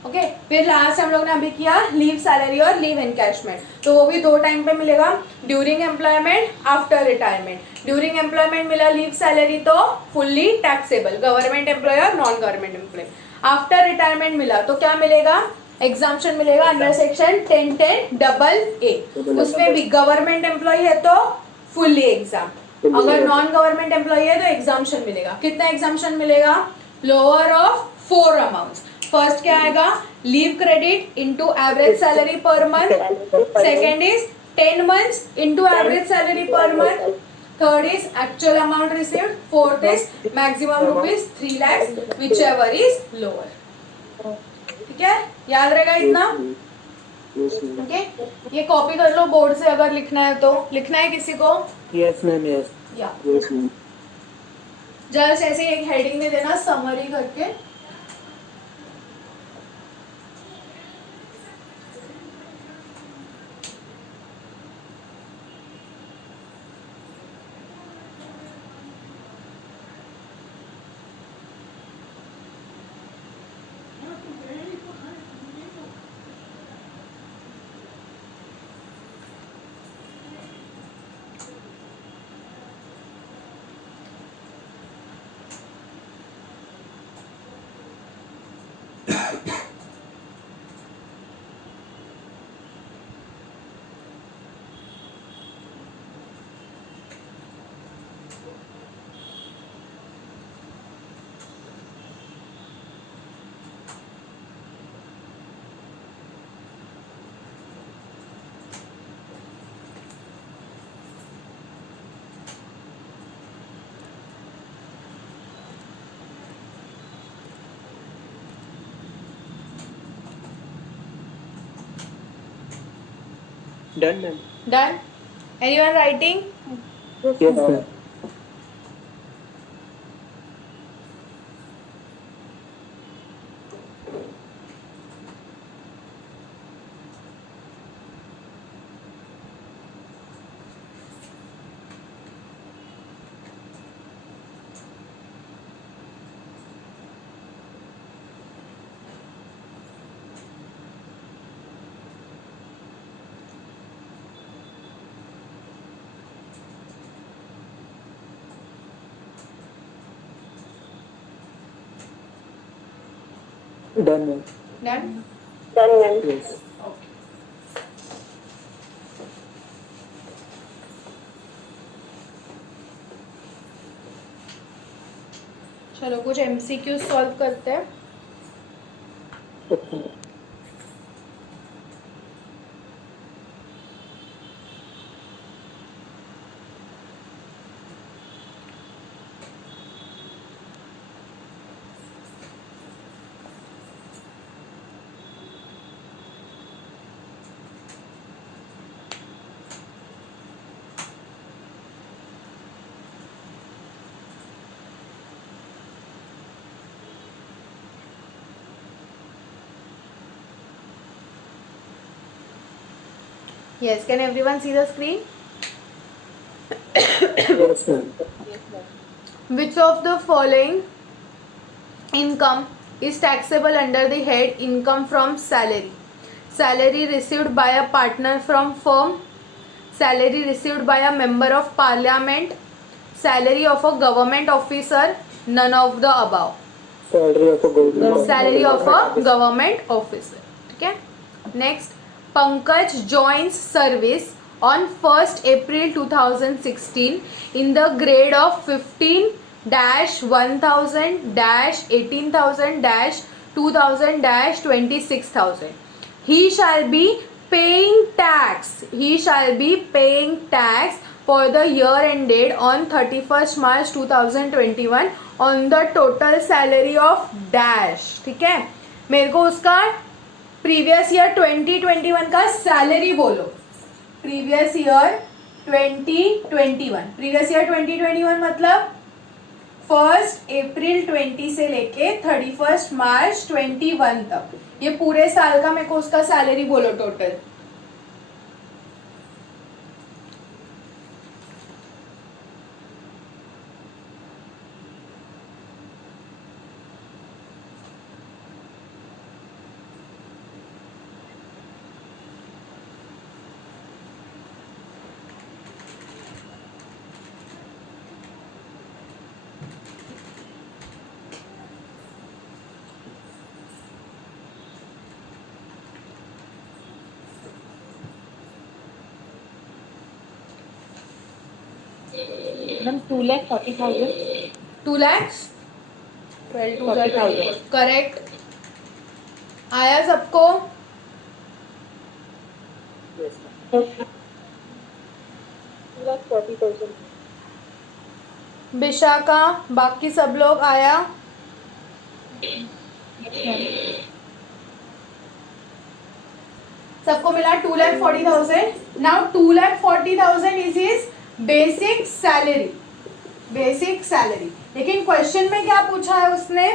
ओके. फिर लास्ट हम लोग ने अभी किया लीव सैलरी और लीव एनकैशमेंट. तो वो भी 2 टाइम पे मिलेगा, during employment, after retirement. During employment मिला लीव सैलरी तो फुल्ली टैक्सेबल, गवर्नमेंट एम्प्लॉय और non government employee. After retirement मिला तो क्या मिलेगा? एग्जाम्पशन मिलेगा अंडर सेक्शन 10(10)(AA). उसमें भी गवर्नमेंट एम्प्लॉय है तो फुल्ली एग्जाम, अगर नॉन गवर्नमेंट एम्प्लॉय है तो एग्जाम्पशन मिलेगा. कितना एग्जाम्पशन मिलेगा? Lower of 4 amounts. फर्स्ट क्या आएगा? Leave credit into average salary per month. Second is 10 months into average salary per month. Third is actual amount received. Fourth is maximum rupees 3 lakhs, which ever is lower. ठीक है. याद रहेगा इतना? ओके. ये कॉपी कर लो बोर्ड से, अगर लिखना है तो. लिखना है किसी को? Yes, ma'am. Yes. या जस्ट ऐसे एक हेडिंग में देना समरी करके. Done, ma'am. Done? Anyone writing? Yes, ma'am. Done, ma'am. Done. Done, ma'am. Yes. चलो कुछ MCQ सॉल्व करते हैं. Okay. Yes, can everyone see the screen? Yes, ma'am. Which of the following income is taxable under the head income from salary? Salary received by a partner from firm, salary received by a member of parliament, salary of a government officer, none of the above. Salary of a government. Salary of a government officer. Okay. Next, Pankaj joins service on 1st April 2016 in the grade of 15-1000-18,000-2000-26,000. He shall be paying tax. He shall be paying tax for the year ended on 31st March 2021 on the total salary of dash. ठीक है, मेरे को उसका प्रीवियस ईयर 2021 का सैलरी बोलो. प्रीवियस ईयर 2021, प्रीवियस ईयर 2021 मतलब 1 अप्रैल 20 से लेके 31 मार्च 21 तक, ये पूरे साल का मेरे को उसका सैलरी बोलो टोटल. Ma'am, 2,40,000. 2 lakhs 12,000 correct. आया सबको? Yes, ma'am. Okay. 2,40,000. विशाखा, बाकी सब लोग आया? सबको मिला 2,40,000. Now 2,40,000 is his basic salary. Basic salary. लेकिन क्वेश्चन में क्या पूछा है उसने?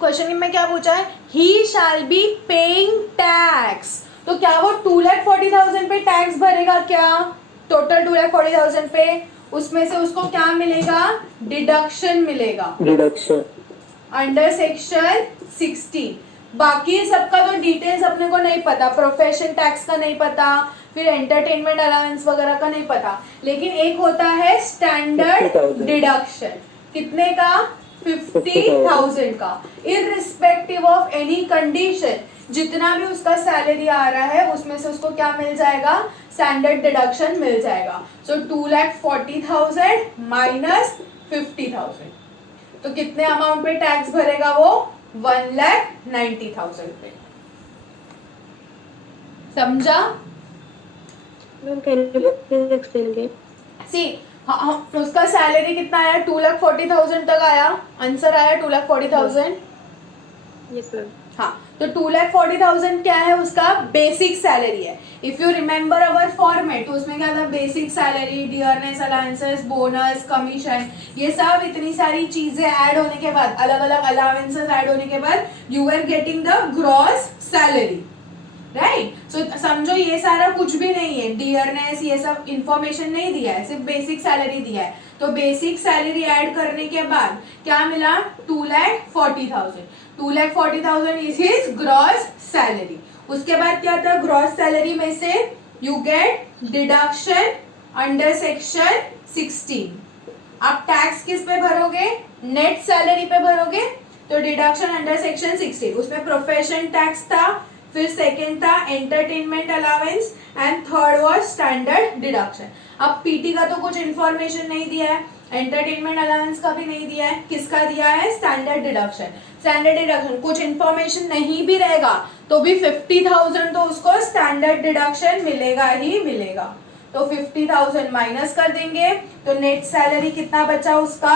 क्वेश्चन में क्या पूछा है? He shall be paying tax. तो क्या वो 2,40,000 पे टैक्स भरेगा क्या? टोटल 2,40,000 पे उसमें से उसको क्या मिलेगा? डिडक्शन मिलेगा Deduction. Under section 16. बाकी सबका तो डिटेल्स अपने को नहीं पता, प्रोफेशन टैक्स का नहीं पता, फिर एंटरटेनमेंट अलाउंस वगैरह का नहीं पता, लेकिन एक होता है स्टैंडर्ड 50,000. डिडक्शन. कितने का? 50,000 का. इररिस्पेक्टिव ऑफ एनी कंडीशन, जितना भी उसका सैलरी आ रहा है उसमें से उसको क्या मिल जाएगा? स्टैंडर्ड डिडक्शन मिल जाएगा. सो 2,40,000 माइनस 50,000, तो कितने अमाउंट पे टैक्स भरेगा वो? 1,90,000 पे. समझा? Ma'am, can you please explain again? सी उसका सैलरी कितना आया? 2,40,000 तक आया. आंसर आया 2,40,000. Yes, ma'am. हाँ, तो 2,40,000 क्या है? उसका बेसिक सैलरी है. If you remember our format, तो उसमें क्या था? Basic salary, dearness allowances, bonus, commission, ये सब इतनी सारी चीजें ऐड होने के बाद, अलग अलग अलाउंसेस ऐड होने के बाद you are getting the gross salary. Right. So समझो ये सारा कुछ भी नहीं है, डियरनेस ये सब इंफॉर्मेशन नहीं दिया है, सिर्फ बेसिक सैलरी दिया है. तो बेसिक सैलरी ऐड करने के बाद क्या मिला? 2,40,000. 2,40,000 इज हिज ग्रॉस सैलरी. उसके बाद क्या था? ग्रॉस सैलरी में से you get deduction under section 16. आप टैक्स किस पे भरोगे? नेट सैलरी पे भरोगे. तो डिडक्शन अंडर सेक्शन 60, उसमें प्रोफेशन टैक्स था, फिर सेकेंड था entertainment allowance and third was standard deduction. अब पीटी का तो कुछ इंफॉर्मेशन नहीं दिया है, एंटरटेनमेंट अलाउंस का भी नहीं दिया है, किसका दिया है? Standard deduction. स्टैंडर्ड डिडक्शन कुछ इंफॉर्मेशन नहीं भी रहेगा तो भी 50,000 तो उसको स्टैंडर्ड डिडक्शन मिलेगा ही मिलेगा। तो 50,000 माइनस कर देंगे तो नेट सैलरी कितना बचा उसका?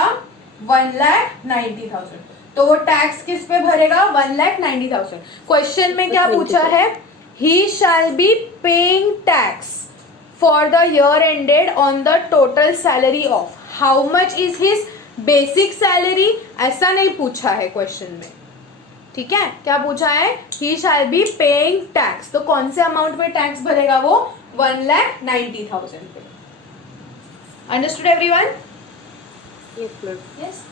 1,90,000। तो वो टैक्स किस पे भरेगा? 1,90,000। क्वेश्चन में क्या पूछा है? He shall be paying tax for the year ended on the total salary of how much is his basic salary, ऐसा नहीं पूछा है क्वेश्चन में, ठीक है? क्या पूछा है? He shall be paying tax, तो कौन से अमाउंट पे टैक्स भरेगा वो? 1,90,000 पे। Understood everyone? Yes ma'am. Yes.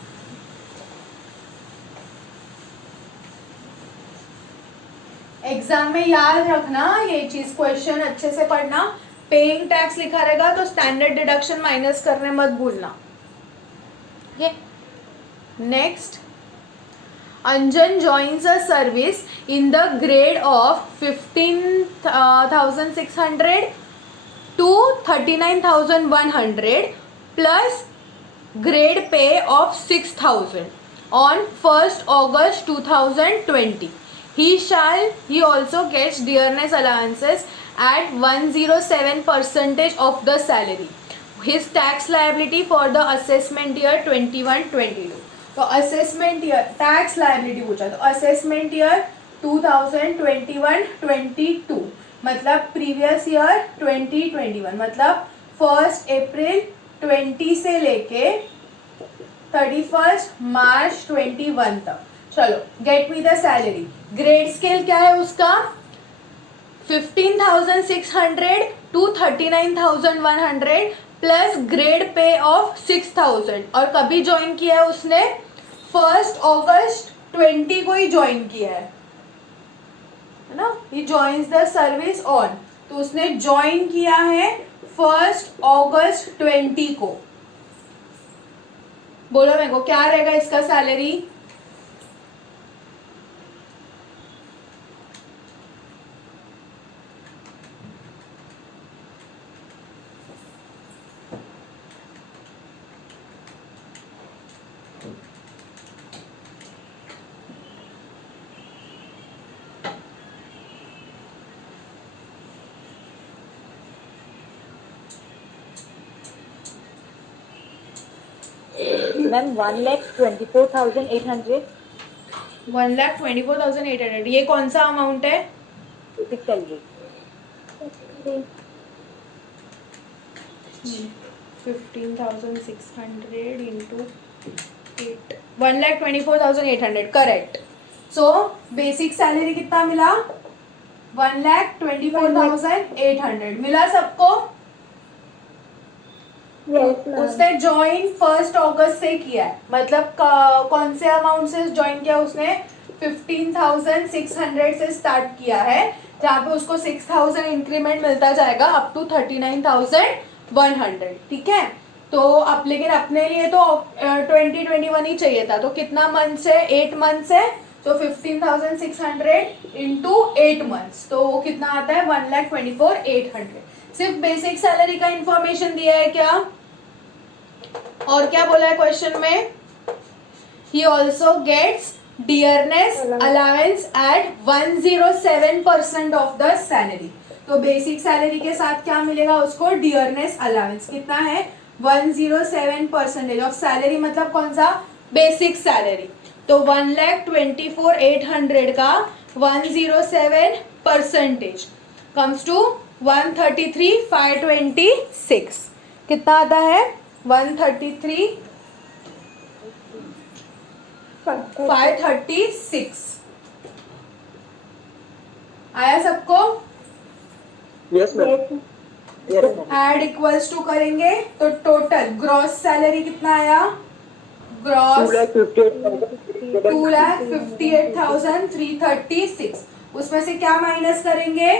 Exam में याद रखना ये चीज, क्वेश्चन अच्छे से पढ़ना। पेइंग टैक्स लिखा रहेगा तो स्टैंडर्ड डिडक्शन माइनस करने मत भूलना। Next, Anjan joins a service in the grade of 15,600 to 39,100 plus grade pay of 6,000 on 1st August 2020. He also gets dearness allowances at 107% of the salary. His tax liability for the assessment year 21-22. तो असेसमेंट ईयर टैक्स लायबिलिटी पूछा, तो असेसमेंट ईयर 2021-22 मतलब प्रीवियस ईयर 2021 मतलब 1 अप्रैल 20 से लेके 31 मार्च 21 तक। चलो get me the salary. Grade scale क्या है उसका? 15,600 to 39,100 plus grade pay of 6,000। और कभी ज्वाइन किया है उसने? 1 अगस्त 20 को ही ज्वाइन किया है ना? ही ज्वाइंस द सर्विस ऑन, तो उसने ज्वाइन किया है 1 अगस्त 20 को। बोलो मेरे को क्या रहेगा इसका सैलरी? मैम 1,24,800 1,24,800। ये कौन सा अमाउंट है? Basic salary. 15,600 into 8, 1,24,800 correct. So basic salary कितना मिला? 1,24,800 मिला सबको? उसने ज्वाइन 1 अगस्त से किया है, मतलब कौन से अमाउंट से ज्वाइन किया उसने? 15,600 से स्टार्ट किया है, जहाँ पे उसको 6,000 इंक्रीमेंट मिलता जाएगा अप टू 39,100, ठीक है? तो अब लेकिन अपने लिए तो 2021 ही चाहिए था, तो कितना मंथ्स है? 8 मंथ्स है, तो 15,600 इंटू 8 मंथ्स, तो वो कितना आता है? 1,24,800। सिर्फ बेसिक सैलरी का इंफॉर्मेशन दिया है क्या? और क्या बोला है क्वेश्चन में? He also gets dearness allowance at 107% of the salary. तो बेसिक सैलरी के साथ क्या मिलेगा उसको? Dearness allowance. कितना है? 107% ऑफ सैलरी, मतलब कौन सा? Basic salary. तो 1,24,800 का 107% कम्स टू 133,526। कितना आता है? 133,536 आया सबको? Yes ma'am. Add equals to करेंगे तो टोटल ग्रॉस सैलरी कितना आया? ग्रॉस 2,58,336। उसमें से क्या माइनस करेंगे?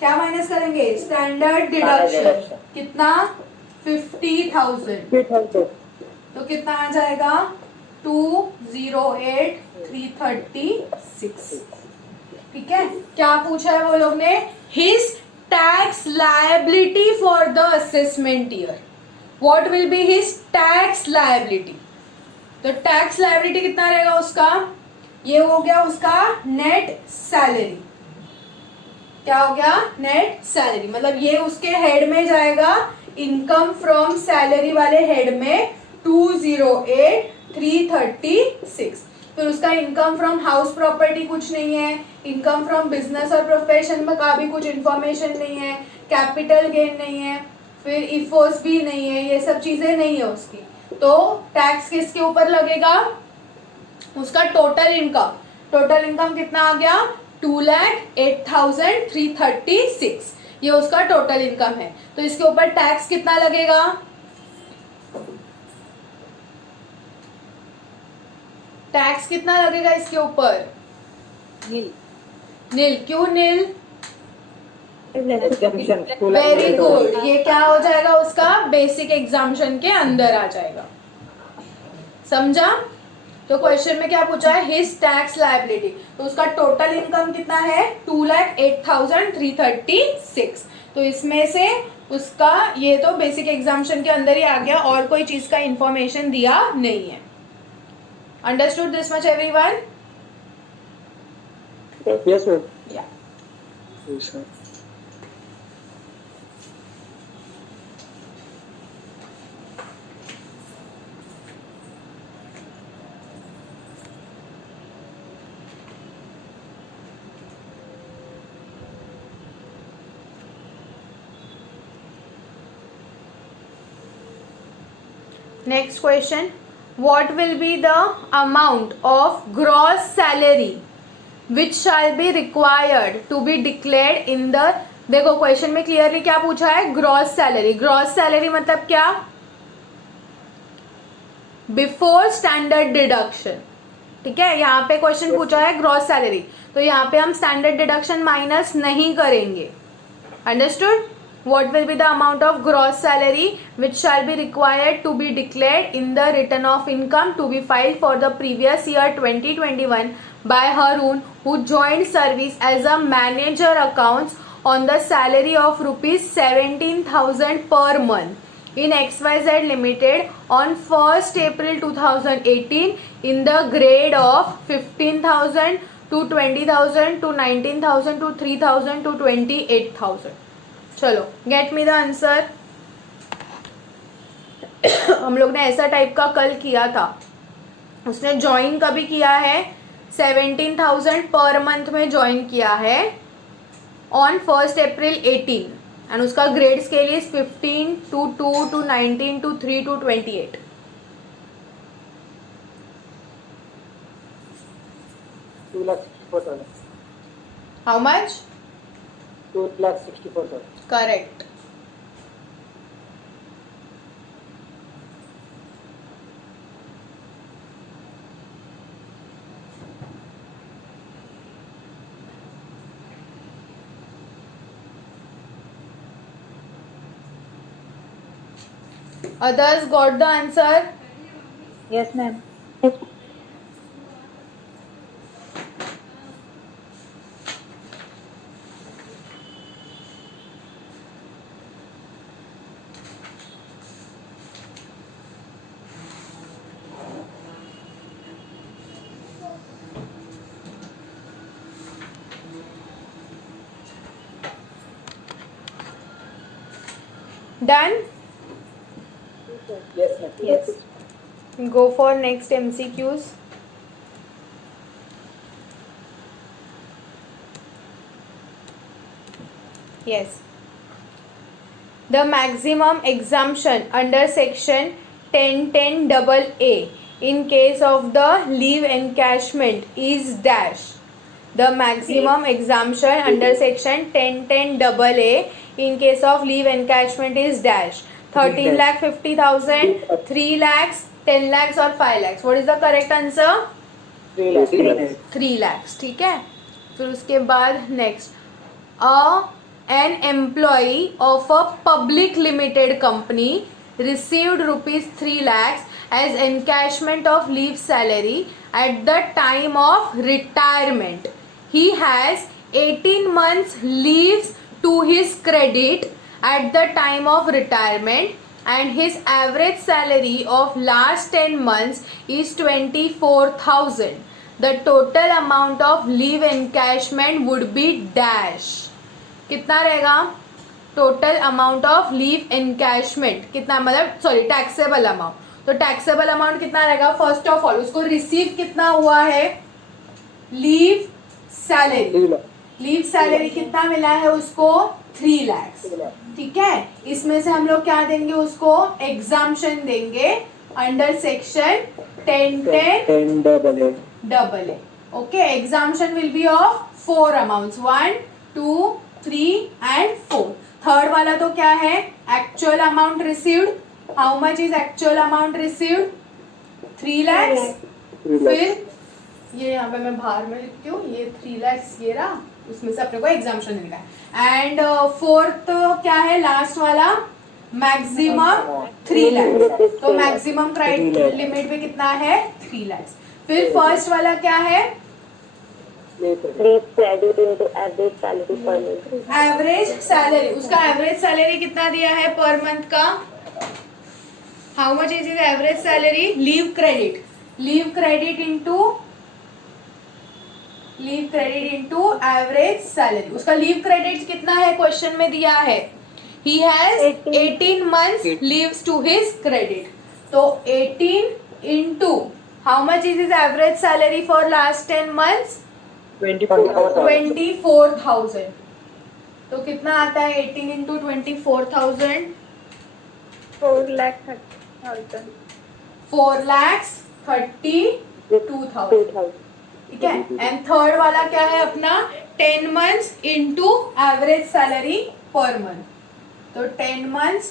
क्या माइनस करेंगे? Standard deduction. कितना? 50,000। तो कितना आ जाएगा? 208,336। ठीक है, क्या पूछा है वो लोग ने? His tax liability for the assessment year. What will be his tax liability? तो टैक्स लायबिलिटी कितना रहेगा उसका? ये हो गया उसका नेट सैलरी। क्या हो गया? Net salary. मतलब ये उसके हेड में जाएगा, इनकम फ्रॉम सैलरी वाले हेड में 208,336। फिर उसका इनकम फ्रॉम हाउस प्रॉपर्टी कुछ नहीं है, इनकम फ्रॉम बिजनेस और प्रोफेशन में का भी कुछ इंफॉर्मेशन नहीं है, कैपिटल गेन नहीं है, फिर इफोस भी नहीं है, ये सब चीजें नहीं है उसकी। तो टैक्स किसके ऊपर लगेगा? उसका टोटल इनकम। टोटल इनकम कितना आ गया? 2,08,336। ये उसका टोटल इनकम है। तो इसके ऊपर टैक्स कितना लगेगा? टैक्स कितना लगेगा इसके ऊपर? नील। नील। क्यों नील? एग्जामिशन वेरी गुड। ये क्या हो जाएगा? उसका बेसिक एग्जाम्शन के अंदर आ जाएगा। समझा? तो क्वेश्चन में क्या पूछा है? His tax liability. तो उसका टोटल इनकम कितना है? 2,08,336। तो इसमें से उसका ये तो बेसिक एग्जाम्शन के अंदर ही आ गया, और कोई चीज का इंफॉर्मेशन दिया नहीं है। Understood this much everyone? Yes ma'am. या next question, what will be the amount of gross salary which shall be required to be declared in the, देखो क्वेश्चन में क्लियरली क्या पूछा है? Gross salary. ग्रॉस सैलरी मतलब क्या? Before standard deduction. ठीक है, यहाँ पे क्वेश्चन पूछा है ग्रॉस सैलरी, तो यहाँ पे हम स्टैंडर्ड डिडक्शन माइनस नहीं करेंगे। Understood? What will be the amount of gross salary which shall be required to be declared in the return of income to be filed for the previous year 2021 by Harun, who joined service as a manager accounts on the salary of rupees 17,000 per month in XYZ Limited on 1st April 2018 in the grade of 15,000 to 20,000 to 19,000 to 3,000 to 28,000। चलो, गेट मी द आंसर। हम लोग ने ऐसा टाइप का कल किया था। उसने ज्वाइन कभी किया है? 17,000 पर मंथ में ज्वाइन किया है ऑन 1st April 18, एंड उसका grade scale is 15 to 2 to 19 to 3 to 28। 2,64,000। How much? 2,64,000। Correct. Others got the answer? Yes, ma'am. Done? Yes ma'am। Yes. Go for next MCQs. Yes. The maximum exemption under section 1010AA in case of the leave encashment is dash. The maximum exemption under section 1010AA in case of leave encashment is dash. 13,50,000, 3 lakhs, 10 lakhs or 5 lakhs. What is the correct answer? 3 lakhs। 3 lakhs। ठीक है, फिर उसके बाद next, an employee of a public limited company received rupees 3 lakhs as encashment of leave salary at the time of retirement. He has 18 months leaves to his credit at the time of retirement and his average salary of last 10 months is 24,000. The total amount of leave encashment would be dash. कितना रहेगा? Total amount of leave encashment कितना, मतलब सॉरी टैक्सेबल अमाउंट. तो टैक्सेबल अमाउंट कितना रहेगा? फर्स्ट ऑफ ऑल उसको रिसीव कितना हुआ है? Leave salary. लीव सैलरी कितना मिला है उसको? 3 lakhs. ठीक है, इसमें से हम लोग क्या देंगे उसको? एग्जाम्पशन देंगे under section 10(10) double A. Okay, exemption will be of 4 amounts 1, 2, 3 and 4. Third वाला तो क्या है? Actual amount received. How much is actual amount received? 3 lakhs. फिर ये यहाँ पे मैं बाहर में लिखती हूँ, ये 3 lakhs ये रहा, उसमें से अपने को एग्जाम्पशन मिल गया. एंड फोर्थ क्या है? लास्ट वाला मैक्सिमम 3 lakhs. तो मैक्सिमम क्राइट लिमिट पे कितना है? 3 lakhs. फिर फर्स्ट वाला क्या है? Leave credit into average salary per month. Average salary. उसका एवरेज सैलरी कितना दिया है पर मंथ का? How much is is average salary? Leave credit. Leave credit into average salary. उसका लीव क्रेडिट कितना है क्वेश्चन में दिया है? He has 18 months leaves to his credit. तो 18 into how much is is average salary for last 10 months? 24,000. तो कितना आता है 18 इंटू 24,000? 4,30,000. 4,32,000. ठीक है. एंड थर्ड वाला क्या है अपना? 10 months into average salary per month. तो 10 months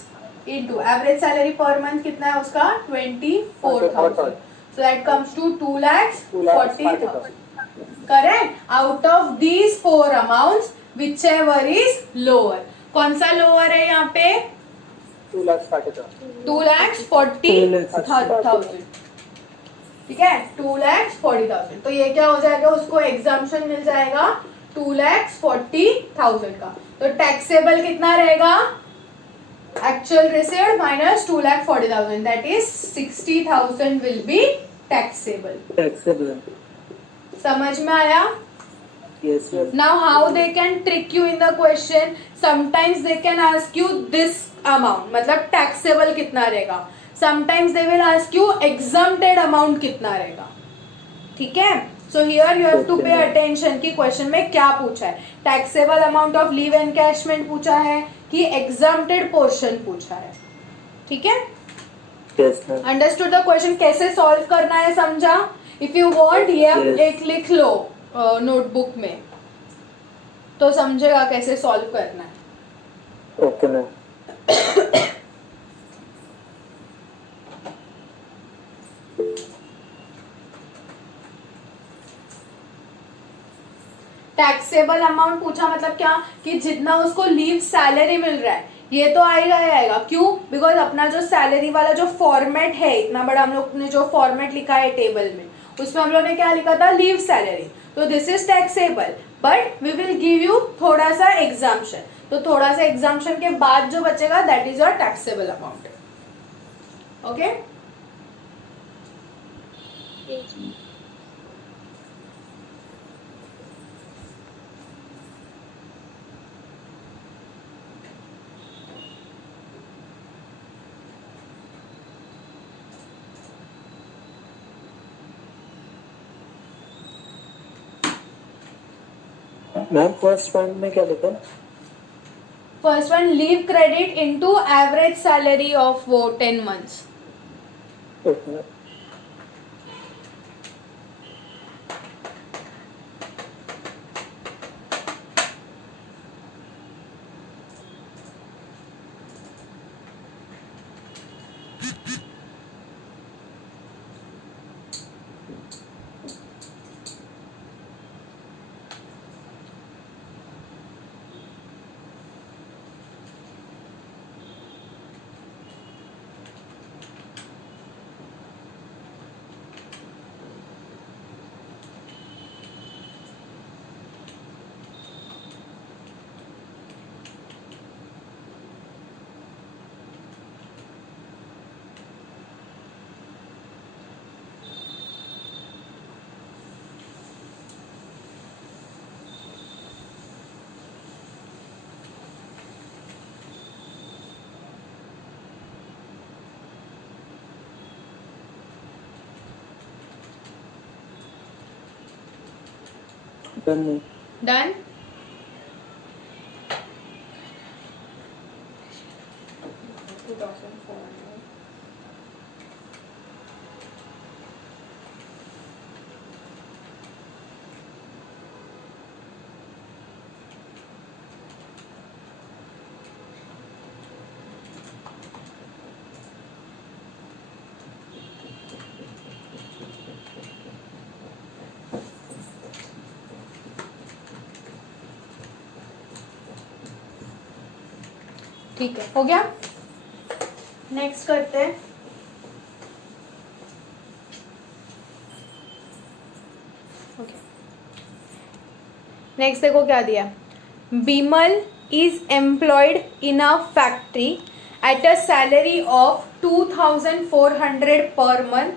into average salary per month कितना है उसका? 24,000. So that comes to 2,40,000. Correct. Out of these 4 amounts, whichever is lower. कौन सा lower है यहाँ पे? 2,40,000. ठीक है, 2,40,000. तो ये क्या हो जाएगा? उसको एग्जाम्पशन मिल जाएगा 2,40,000 का. तो टैक्सेबल कितना रहेगा? Actual received minus 2,40,000, that is 60,000 will be taxable. समझ में आया? Yes. Now how they can trick you in the question? Sometimes they can ask you this amount, मतलब taxable कितना रहेगा. Sometimes they will ask you exempted amount कितना रहेगा. ठीक है? So here you have to pay attention कि question में क्या पूछा है. Taxable amount of leave encashment पूछा है कि exempted portion पूछा है. ठीक है? Yes, ma'am. Understood the question? कैसे solve करना है समझा? If you want ये Yes. एक लिख लो नोटबुक में, तो समझेगा कैसे सॉल्व करना है. Okay, ma'am. टैक्सेबल अमाउंट पूछा मतलब क्या? कि जितना उसको लीव सैलरी मिल रहा है ये तो आएगा ही आएगा. क्यों? बिकॉज अपना जो सैलरी वाला जो फॉर्मेट है, इतना बड़ा हम लोग ने जो फॉर्मेट लिखा है टेबल में, उसमें हम लोग ने क्या लिखा था? Leave salary. तो this is taxable, but we will give you थोड़ा सा एग्जाम्पशन. तो थोड़ा सा एग्जाम्पशन के बाद जो बचेगा that is your taxable amount. Okay? Ma'am first point में क्या लिखा? First one, leave credit into average salary of वो 10 months. Okay. Done. डन. ठीक है, हो गया. नेक्स्ट करते हैं. ओके, नेक्स्ट देखो क्या दिया. Bimal is employed in a factory at a salary of 2400 per month.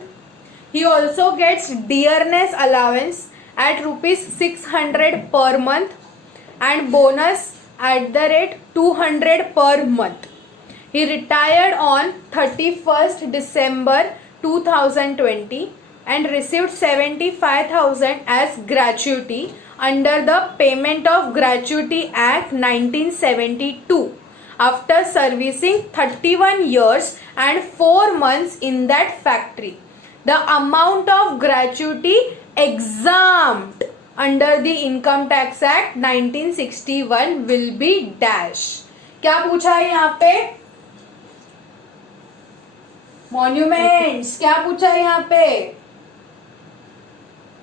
He also gets dearness allowance at ₹600 per month and bonus at the rate 200 per month. He retired on 31st December 2020 and received 75,000 as gratuity under the Payment of Gratuity Act 1972 after servicing 31 years and 4 months in that factory. The amount of gratuity exempt under the Income Tax Act 1961 will be dash. क्या पूछा है यहाँ पे? मॉन्यूमेंट्स. क्या पूछा है यहाँ पे?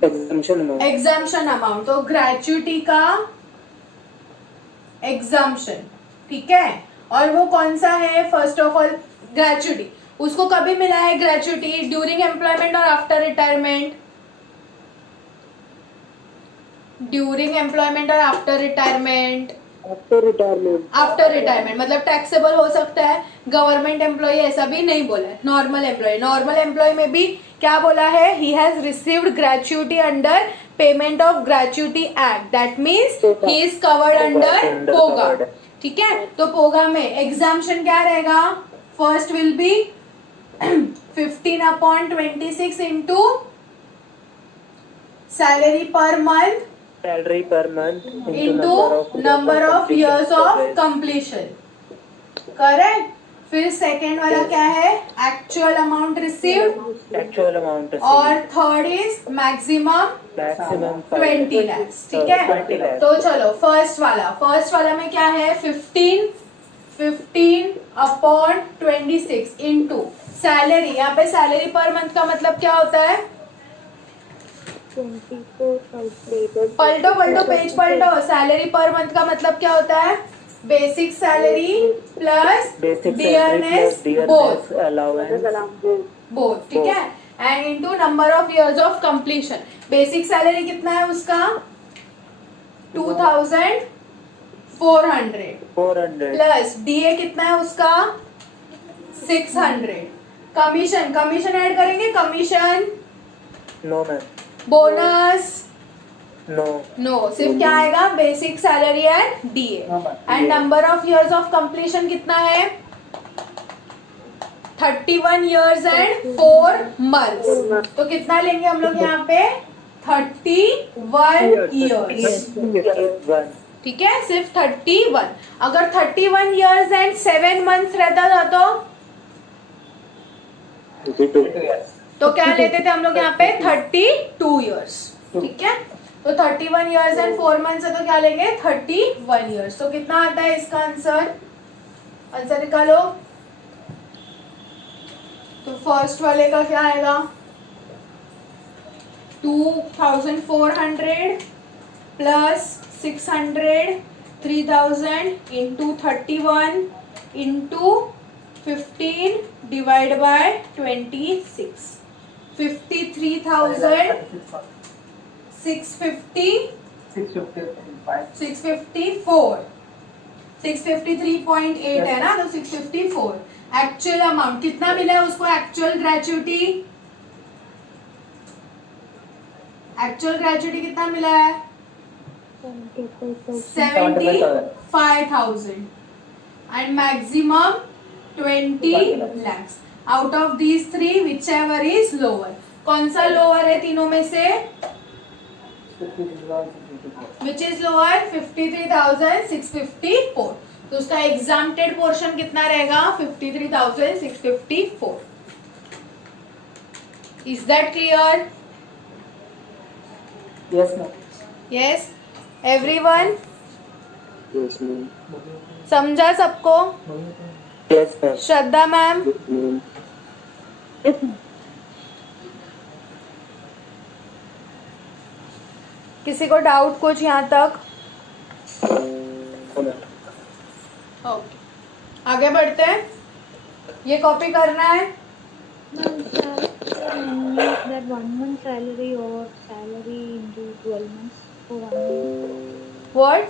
Exemption amount. Exemption amount. तो ग्रेचुइटी का एग्जाम्पशन. ठीक है. और वो कौन सा है? First of all gratuity. उसको कभी मिला है ग्रेचुइटी? ड्यूरिंग एम्प्लॉयमेंट और आफ्टर रिटायरमेंट? ड्यूरिंग एम्प्लॉयमेंट और after retirement? After retirement. After retirement मतलब टैक्सेबल हो सकता है. गवर्नमेंट एम्प्लॉय ऐसा भी नहीं बोला है. Normal employ. नॉर्मल एम्प्लॉय में भी क्या बोला है? He has received gratuity under payment of gratuity act. That means he is covered under POGA. ठीक है. तो पोगा में एग्जाम्पशन क्या रहेगा? First will be 15/26 into salary per month Salary per month into number of years of completion. Correct. फिर सेकेंड वाला क्या है? Actual amount received. Actual amount received. और third is maximum Maximum 20 lakhs. ठीक है. 20 lakhs. तो चलो फर्स्ट वाला में क्या है? 15/26 इंटू सैलरी. यहाँ पे सैलरी पर मंथ का मतलब क्या होता है? 24,000. पलटो पेज पलटो. सैलरी पर मंथ का मतलब क्या होता है? Basic salary plus Basic dearness salary plus both. dearness allowance. Both. ठीक है. And into number of years of completion. Basic salary कितना है उसका? 2400 400. प्लस डीए कितना है उसका? 600. कमीशन ऐड करेंगे. Commission, No ma'am. Bonus, No. No. सिर्फ क्या आएगा? Basic salary and DA. And number of years of completion कितना है? 31 years and 4 months. तो कितना लेंगे हम लोग यहाँ पे? 31 years. 1. ठीक है. सिर्फ 31. अगर 31 years and 7 months रहता था तो क्या लेते थे हम लोग यहाँ पे? 32 years. ठीक है. तो 31 years and 4 months है तो क्या लेंगे? 31 years. तो कितना आता है इसका आंसर? आंसर निकालो. तो फर्स्ट वाले का क्या आएगा? 2400 plus 600 3000 into 31 into 15 divide by 26. 53,650 654 653.8 है ना. तो 654. एक्चुअल अमाउंट कितना मिला है उसको? एक्चुअल ग्रेचुइटी कितना मिला है? 75,000 and maximum 20 lakhs. Out of these 3 whichever is lower. कौन सा लोअर है तीनों में से? Which is lower 53,654. तो उसका एग्जाम्प्टेड पोर्शन कितना रहेगा 53,654. Is that clear? Yes, ma'am. Yes everyone, Yes, ma'am. समझा सबको? Yes, ma'am. श्रद्धा ma'am, Yes, ma'am. Yes, ma'am. किसी को डाउट कुछ यहाँ तक? ओके, आगे बढ़ते हैं. ये कॉपी करना है. Ma'am, means that 1 month salary or salary into 12 months for 1 month. What?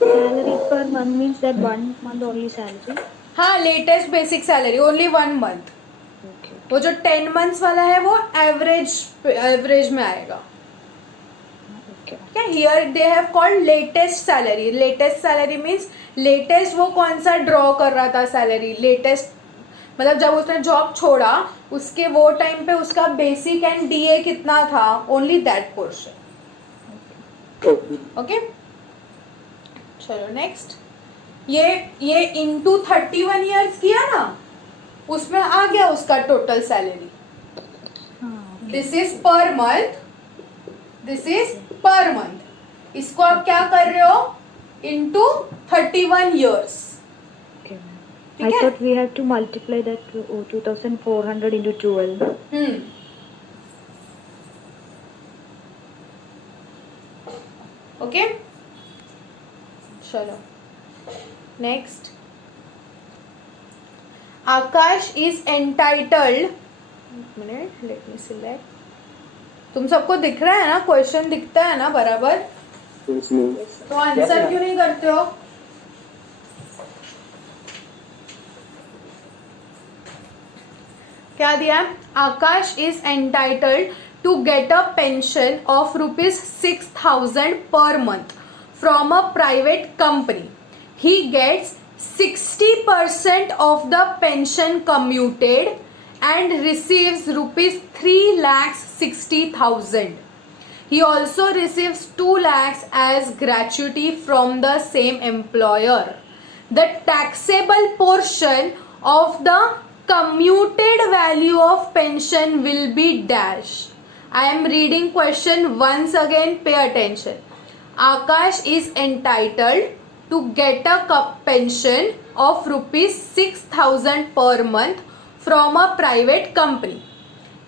Salary per month means that 1 month only salary. हाँ, latest basic salary only 1 month. Okay. वो जो 10 मंथ्स वाला है वो एवरेज में आएगा. Okay. क्या here they have called latest salary. Latest salary means latest वो कौन सा ड्रॉ कर रहा था सैलरी. लेटेस्ट मतलब जब उसने जॉब छोड़ा उसके वो टाइम पे उसका बेसिक एंड डीए कितना था, only that portion. Okay. Okay, चलो नेक्स्ट. ये इनटू 31 ईयर्स किया ना, उसमें आ गया उसका टोटल सैलरी. हाँ. This is per month, this is per month. इसको आप क्या कर रहे हो into 31 years. Okay, ma'am. I ठीक है? thought we have to multiply that to 2,400 into 12. Okay, चलो next. Akash is entitled. Minute, let me select. तुम सबको दिख रहा है ना, क्वेश्चन दिखता है ना बराबर? Yes, ma'am. तो आंसर क्यों नहीं करते हो? क्या दिया? Akash is entitled to get a pension of ₹6,000 पर month from a private company. He gets 60% of the pension commuted and receives ₹3,60,000. He also receives 2 lakhs as gratuity from the same employer. The taxable portion of the commuted value of pension will be dash. I am reading question once again, pay attention. Akash is entitled to get a pension of ₹6,000 per month from a private company.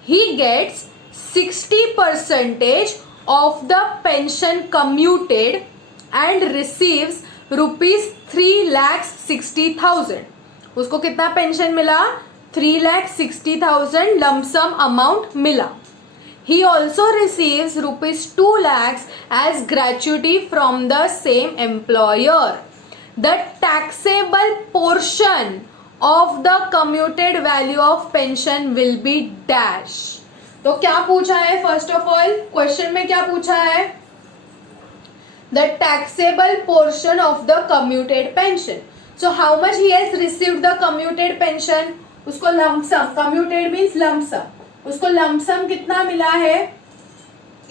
He gets 60% of the pension commuted and receives ₹3,60,000. उसको कितना पेंशन मिला? 3,60,000 लमसम अमाउंट मिला. He also receives ₹2 lakhs as gratuity from the same employer. The taxable portion of the commuted value of pension will be dash. तो क्या पूछा है? फर्स्ट ऑफ ऑल क्वेश्चन में क्या पूछा है? The taxable portion of the commuted pension. So how much he has received the commuted pension? उसको लमसम, commuted means लमसम. उसको लमसम कितना मिला है?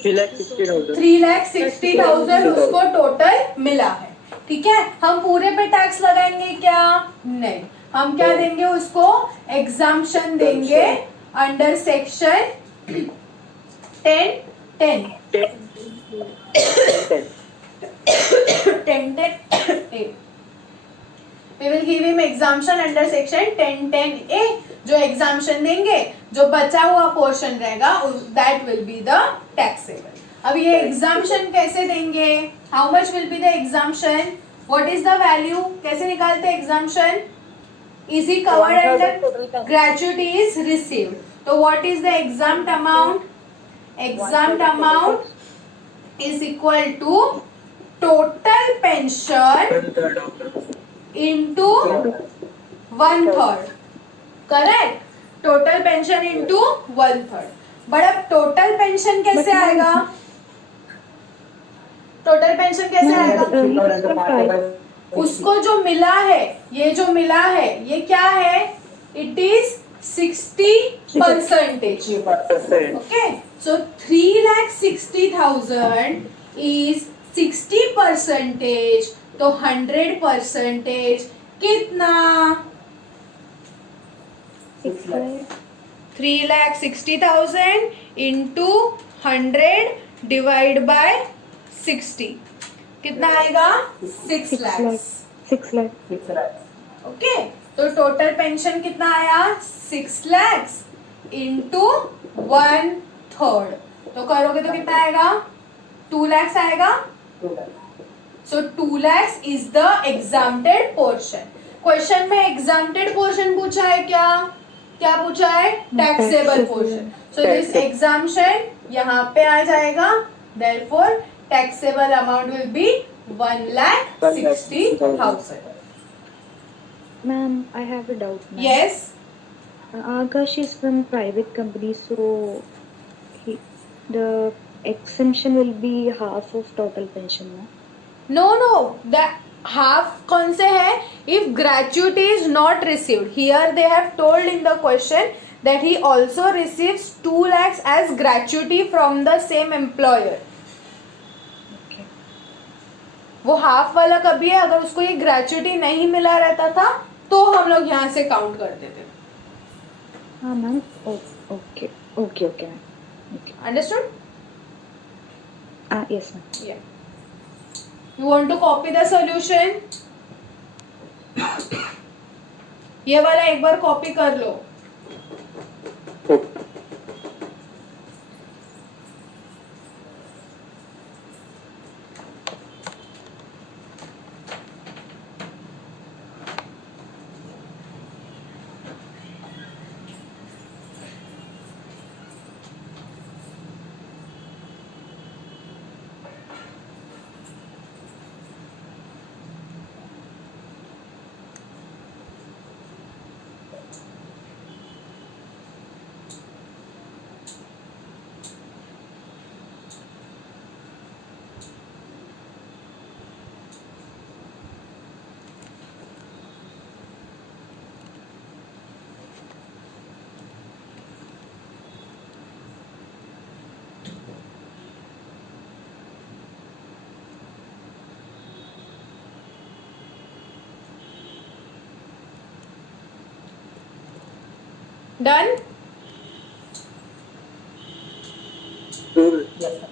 3,60,000. 3,60,000 उसको टोटल मिला है. ठीक है, हम पूरे पे टैक्स लगाएंगे क्या? नहीं, हम क्या देंगे उसको? एग्जाम्पशन देंगे under section 10(10). 10(10)(a). We will give him exemption under section 10(10)(a). जो एग्जाम्पशन देंगे, जो बचा हुआ पोर्शन रहेगा, that will be the taxable. अब ये एग्जाम्पशन कैसे देंगे? How much will be the exemption? What is the value? कैसे निकालते हैं exemption? Is he covered under gratuity is received. तो what is the exempt amount? Exempt amount is equal to total pension into 1/3. Correct? Total pension into 1/3. But अब टोटल पेंशन कैसे आएगा? टोटल पेंशन कैसे आएगा? उसको जो मिला है, ये जो मिला है, ये क्या है? It is 60%. Okay, So 3,60,000 is 60%, तो 100% कितना? 6 lakh. 3,60,000 into 100 डिवाइड बाय 60 कितना आएगा? 6 6 lakhs. lakh. 6 lakh. 6 lakhs. Okay, तो टोटल पेंशन कितना आया? 6 lakhs इंटू 1/3, तो करोगे तो कितना आएगा? 2 lakhs आएगा. 2 lakhs. So 2 lakhs is the exempted portion. Question में exempted portion पूछा है क्या? क्या पूछा है? Taxable Taxable. portion. So this exemption यहाँ पे आ जाएगा. Therefore taxable amount will be 1,60,000. Ma'am, I have a doubt. Ma'am. Yes. Akash is from private company, so the exemption will be half of total pension. No? No. That half कौन से है? If gratuity is not received, here they have told in the question that he also receives 2 lakhs as gratuity from the same employer. Okay. वो हाफ वाला कभी है, अगर उसको ये ग्रेचुइटी नहीं मिला रहता था तो हम लोग यहाँ से काउंट कर देते. हाँ ma'am. Okay. Okay, ma'am. Okay. Understood? Yes, ma'am. Yeah. You want to copy the solution? ये वाला एक बार कॉपी कर लो. Done? Yes, sir.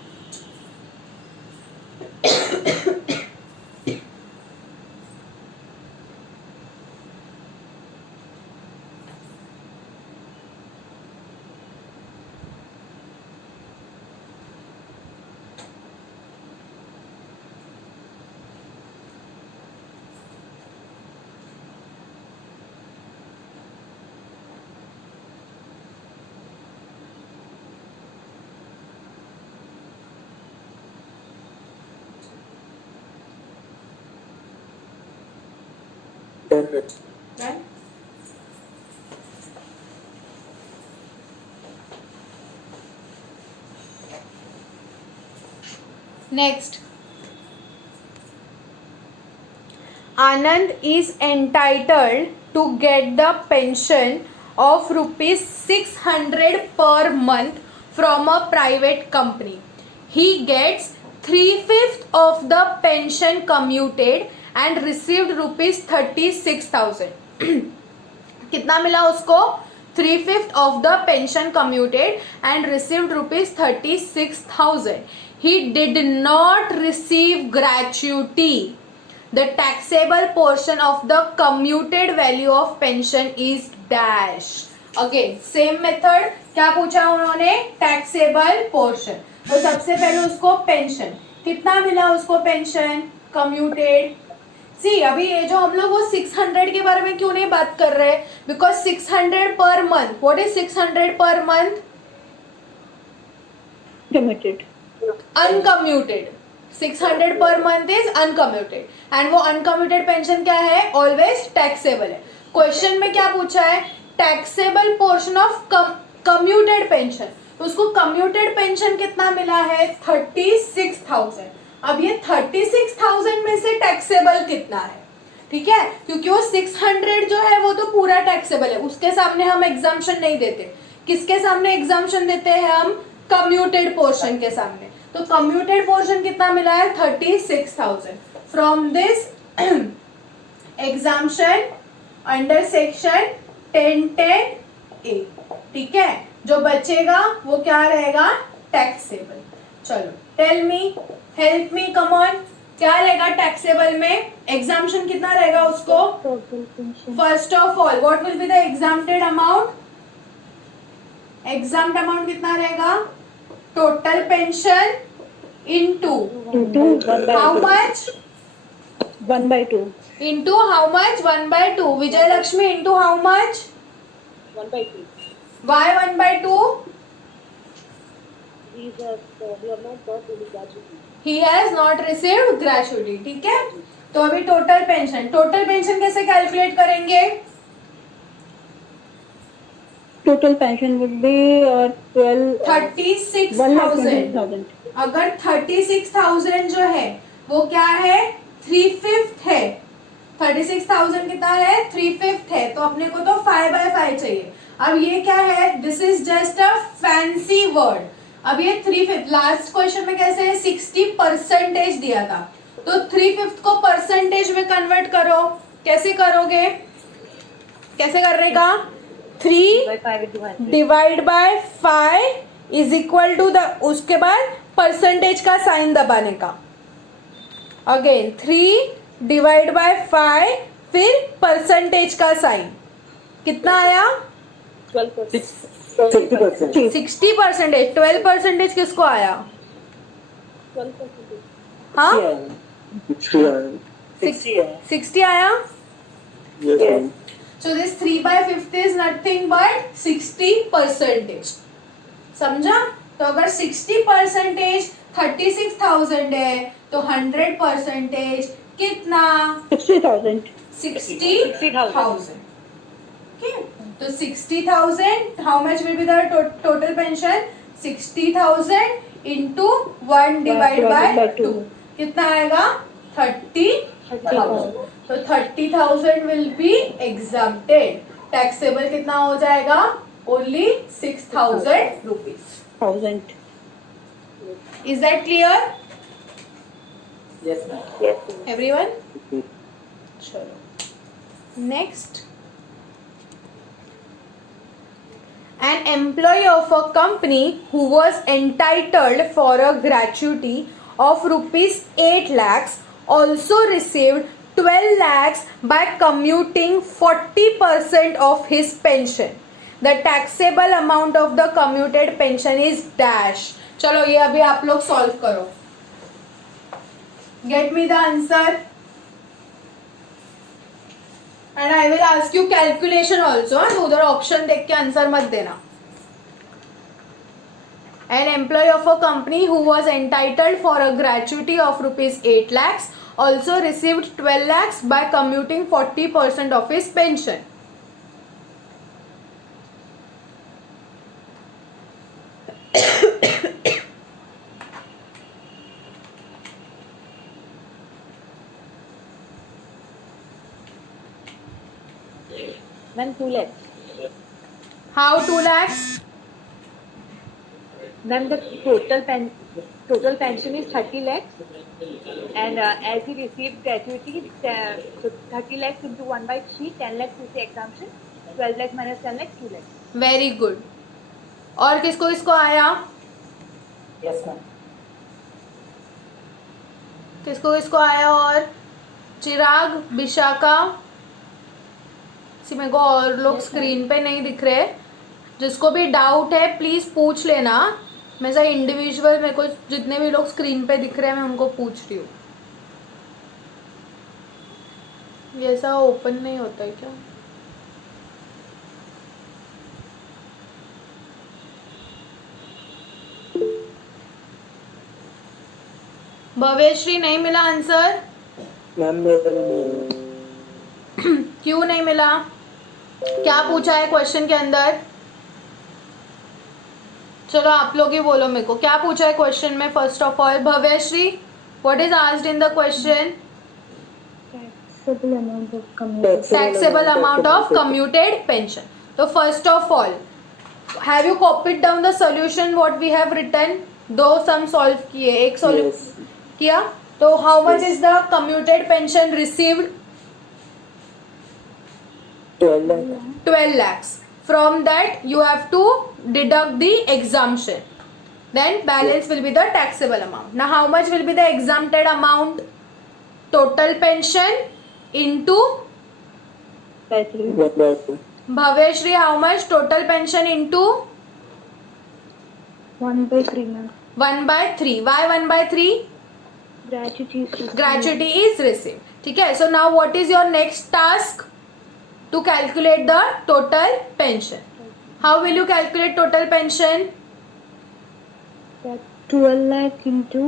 Done. Done? Next. Anand is entitled to get the pension of rupees 600 per month from a private company. He gets 3/5 of the pension commuted and received rupees 36,000. कितना मिला उसको? 3/5 of the pension commuted and received rupees 36,000. He did not receive gratuity. The taxable portion of the commuted value of pension is dash. Again, same method. क्या पूछा उन्होंने? Taxable portion. तो सबसे पहले उसको पेंशन कितना मिला उसको? Pension commuted. सी अभी ये जो हम लोग वो 600 के बारे में क्यों नहीं बात कर रहे? Because 600 per month. What is 600 per month? Committed. Uncommuted. 600 per month is uncommuted and वो अनकम्यूटेड पेंशन क्या है? ऑलवेज टैक्सेबल है. क्वेश्चन में क्या पूछा है? Taxable portion of commuted pension. तो उसको कम्यूटेड पेंशन कितना मिला है? 36,000. अब ये 36,000 में से टैक्सेबल कितना है? ठीक है, क्योंकि वो 600 जो है वो तो पूरा टैक्सेबल है, उसके सामने हम एग्जाम्पशन नहीं देते. किसके सामने एग्जाम्पशन देते हैं हम? कम्यूटेड पोर्शन के सामने। तो कम्यूटेड पोर्शन कितना मिला है 36,000 from this exemption under section 1010A। ठीक है, जो बचेगा वो क्या रहेगा टैक्सेबल। चलो tell me, help me, come on, क्या रहेगा टैक्सेबल में? एग्जाम्पशन कितना रहेगा उसको? Total pension. First of all what will be the exempted amount? Exempt amount कितना रहेगा? Total pension into how much? 1/2. Into how much? 1/2। Vijay Lakshmi into how much? 1/2. Why 1/2? He has not received gratuity। ठीक है, तो अभी टोटल पेंशन कैसे कैलकुलेट करेंगे? Total pension would be 36,000। अगर 36,000 जो है वो क्या है 3/5 है। 36,000 कितना है 3/5 है, तो अपने को तो 5/5 चाहिए। अब ये क्या है, this is just a fancy word. अब ये 3/5 लास्ट क्वेश्चन में कैसे है 60% दिया था, तो 3/5 को परसेंटेज में कन्वर्ट करो। कैसे करोगे, कैसे करेगा? 3 divide by 5 is equal to the, उसके बाद परसेंटेज का साइन दबाने का। अगेन 3 डिवाइड बाय 5 फिर परसेंटेज का साइन। कितना आया? 60%. 60%। 12% किसको आया? हाँ 60 आया। Yes, ma'am. So this 3/5 is nothing but 60%। समझा? तो अगर 60% 36,000 है तो 100% कितना? 60,000. 60,000। Okay, तो 60,000 how much will be the total pension? 60,000 into 1 divided by 2 कितना आएगा? 30,000। तो 30,000 will be exempted। टैक्सेबल कितना हो जाएगा? Only 6,000 rupees। 1,000. Is that clear Yes, ma'am. everyone? चलो next, an employee of a company who was entitled for a gratuity of rupees 8 lakhs also received 12 lakhs by commuting 40% of his pension. The taxable amount of the commuted pension is dash। चलो ये अभी आप लोग सॉल्व करो। Get me the answer and I will ask you calculation also। तो उधर ऑप्शन देख के आंसर मत देना। An employee of a company who was entitled for a gratuity of rupees 8 lakhs also received 12 lakhs by commuting 40% of his pension। Ma'am, 2 lakhs. How 2 lakhs? Ma'am, the total pension is 30 lakhs, and as he received gratuity, so 30 lakhs into 1/3, 10 lakhs is the exemption, 12 lakhs minus 10 lakhs, 2 lakhs. Very good. और किसको किसको आया? Yes, ma'am. किसको किसको आया? और चिराग, विशाखा, मेरे को और लोग स्क्रीन पे नहीं दिख रहे। जिसको भी डाउट है प्लीज पूछ लेना। मैं से इंडिविजुअल, मेरे को जितने भी लोग स्क्रीन पे दिख रहे हैं मैं उनको पूछ रही हूँ। ये ऐसा ओपन नहीं होता है क्या? भवेश्री नहीं मिला आंसर? मैम क्यों नहीं मिला? क्या पूछा है क्वेश्चन के अंदर? चलो आप लोग ही बोलो मेरे को, क्या पूछा है क्वेश्चन में? First of all Bhavyashri, what is asked in the question? Taxable amount of commuted. Taxable amount of commuted pension. तो first of all have you copied down the solution what we have written? दो सम सॉल्व किए, एक सॉल्व Yes. किया, तो how much Yes. Is the commuted pension received? 12 lakh. 12 lakhs. From that you have to deduct the exemption, then balance will be the taxable amount. Now how much will be the exempted amount? Total pension into 1/2. Bhavyashri, how much total pension into 1/3 ma'am. 1/3? Why 1/3? Gratuity is received. Gratuity is received. ठीक है. So now what is your next task? To calculate the total pension. How will you calculate total pension? That 12 lakh into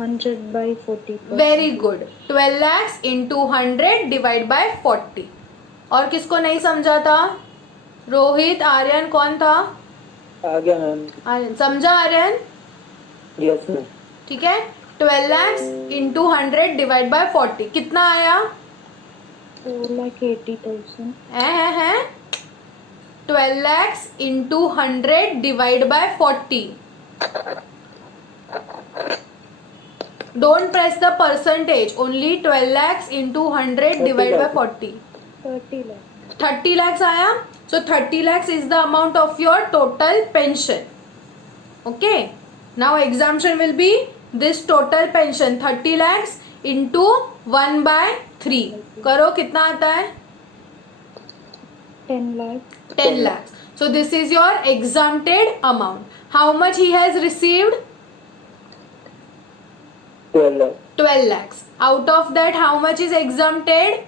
100 by 40. Very good. 12 lakhs into 100 divide by 40. और किसको नहीं समझा था? रोहित, आर्यन, कौन था? आ गया मैम. आर्यन समझा? Aryan Yes ma'am. ठीक है. 12 lakhs into 100 divide by 40 कितना आया? 4,80,000. है 12 lakhs into 100 divide by 40. Don't press the percentage. Only 12 lakhs into 100 divide by 40. 30 lakh. 30 lakhs आया. So 30 lakhs is the amount of your total pension. Okay. Now exemption will be this total pension 30 lakhs into 1/3. करो कितना आता है? 10 lakh. 10 lakhs. So this is your exempted amount. How much he has received? 12 lakh. 12 lakhs. Out of that, how much is exempted?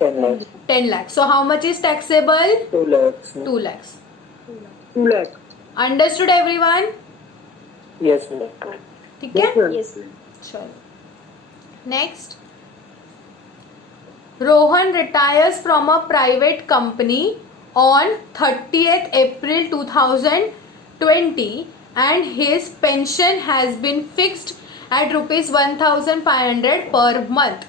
10 lakh. 10 lakhs. So how much is taxable? 2 lakhs. 2 lakhs. 2 lakh. Understood everyone? Yes ma'am. ठीक है. Yes, ma'am. चलो. Next. Rohan retires from a private company on 30th April 2020 and his pension has been fixed at rupees 1,500 per month.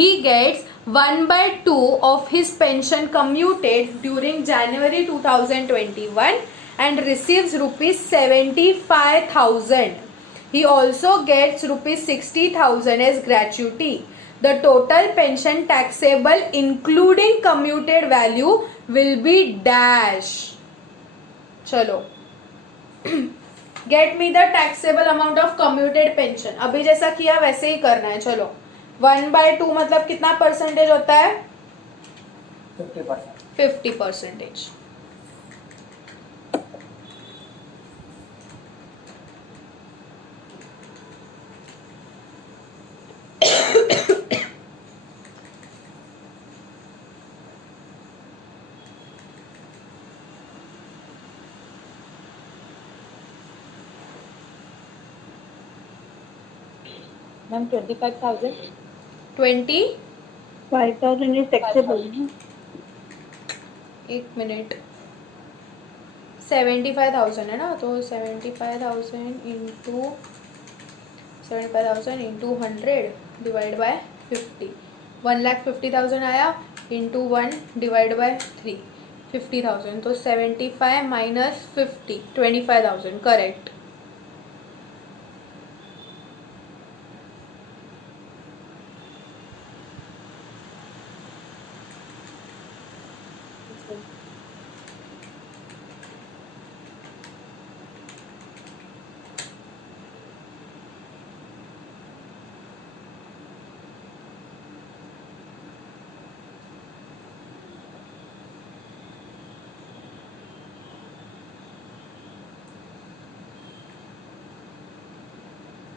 He gets 1/2 of his pension commuted during January 2021 and receives rupees 75,000. He also gets rupees 60,000 as gratuity. The total pension taxable including commuted value will be dash. चलो. Get me the taxable amount of commuted pension. अभी जैसा किया वैसे ही करना है. चलो. 1/2 मतलब कितना परसेंटेज होता है? 50%. 50%. Ma'am, 25,000. 20. 5,000 is taxable. एक मिनट. 75,000 है ना, तो 75,000 into 100 डिवाइड बाय 50. 1,50,000 आया इंटू 1 डिवाइड बाय 3. 50,000. तो 75 माइनस 50 25,000. करेक्ट.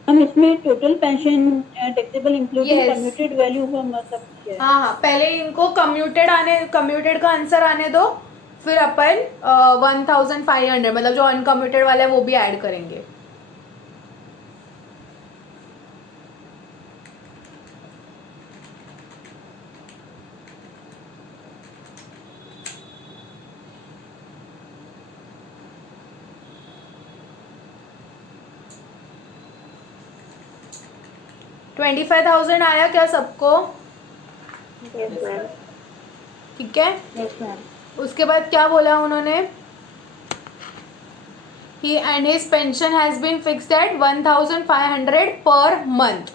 हम इसमें total pension taxable including Yes. Commuted value का मतलब क्या है? हाँ, पहले इनको कम्यूटेड का आंसर आने दो, फिर अपन 1,500 मतलब जो अनकम्यूटेड वाला है वो भी ऐड करेंगे. $25,000 आया क्या सबको? Yes, ma'am. ठीक है. Yes, ma'am. उसके बाद क्या बोला उन्होंने? he and his pension has been fixed at 1500 per month.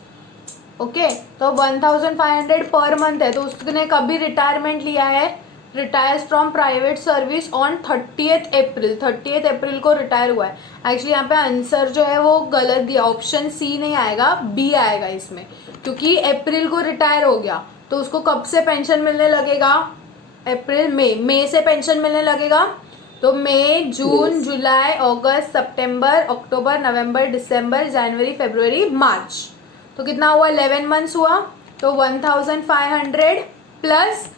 Okay तो 1500 पर मंथ है, तो उसने कभी रिटायरमेंट लिया है, retires from private service on 30th अप्रैल को रिटायर हुआ है. एक्चुअली यहाँ पे आंसर जो है वो गलत दिया, ऑप्शन सी नहीं आएगा, बी आएगा इसमें, क्योंकि अप्रैल को रिटायर हो गया तो उसको कब से पेंशन मिलने लगेगा, अप्रैल मई से पेंशन मिलने लगेगा. तो मई, जून, जुलाई, अगस्त, सितंबर, अक्टूबर, नवंबर, दिसंबर, जनवरी, फरवरी, मार्च, तो कितना हुआ, 11 मंथ्स हुआ. तो 1500 प्लस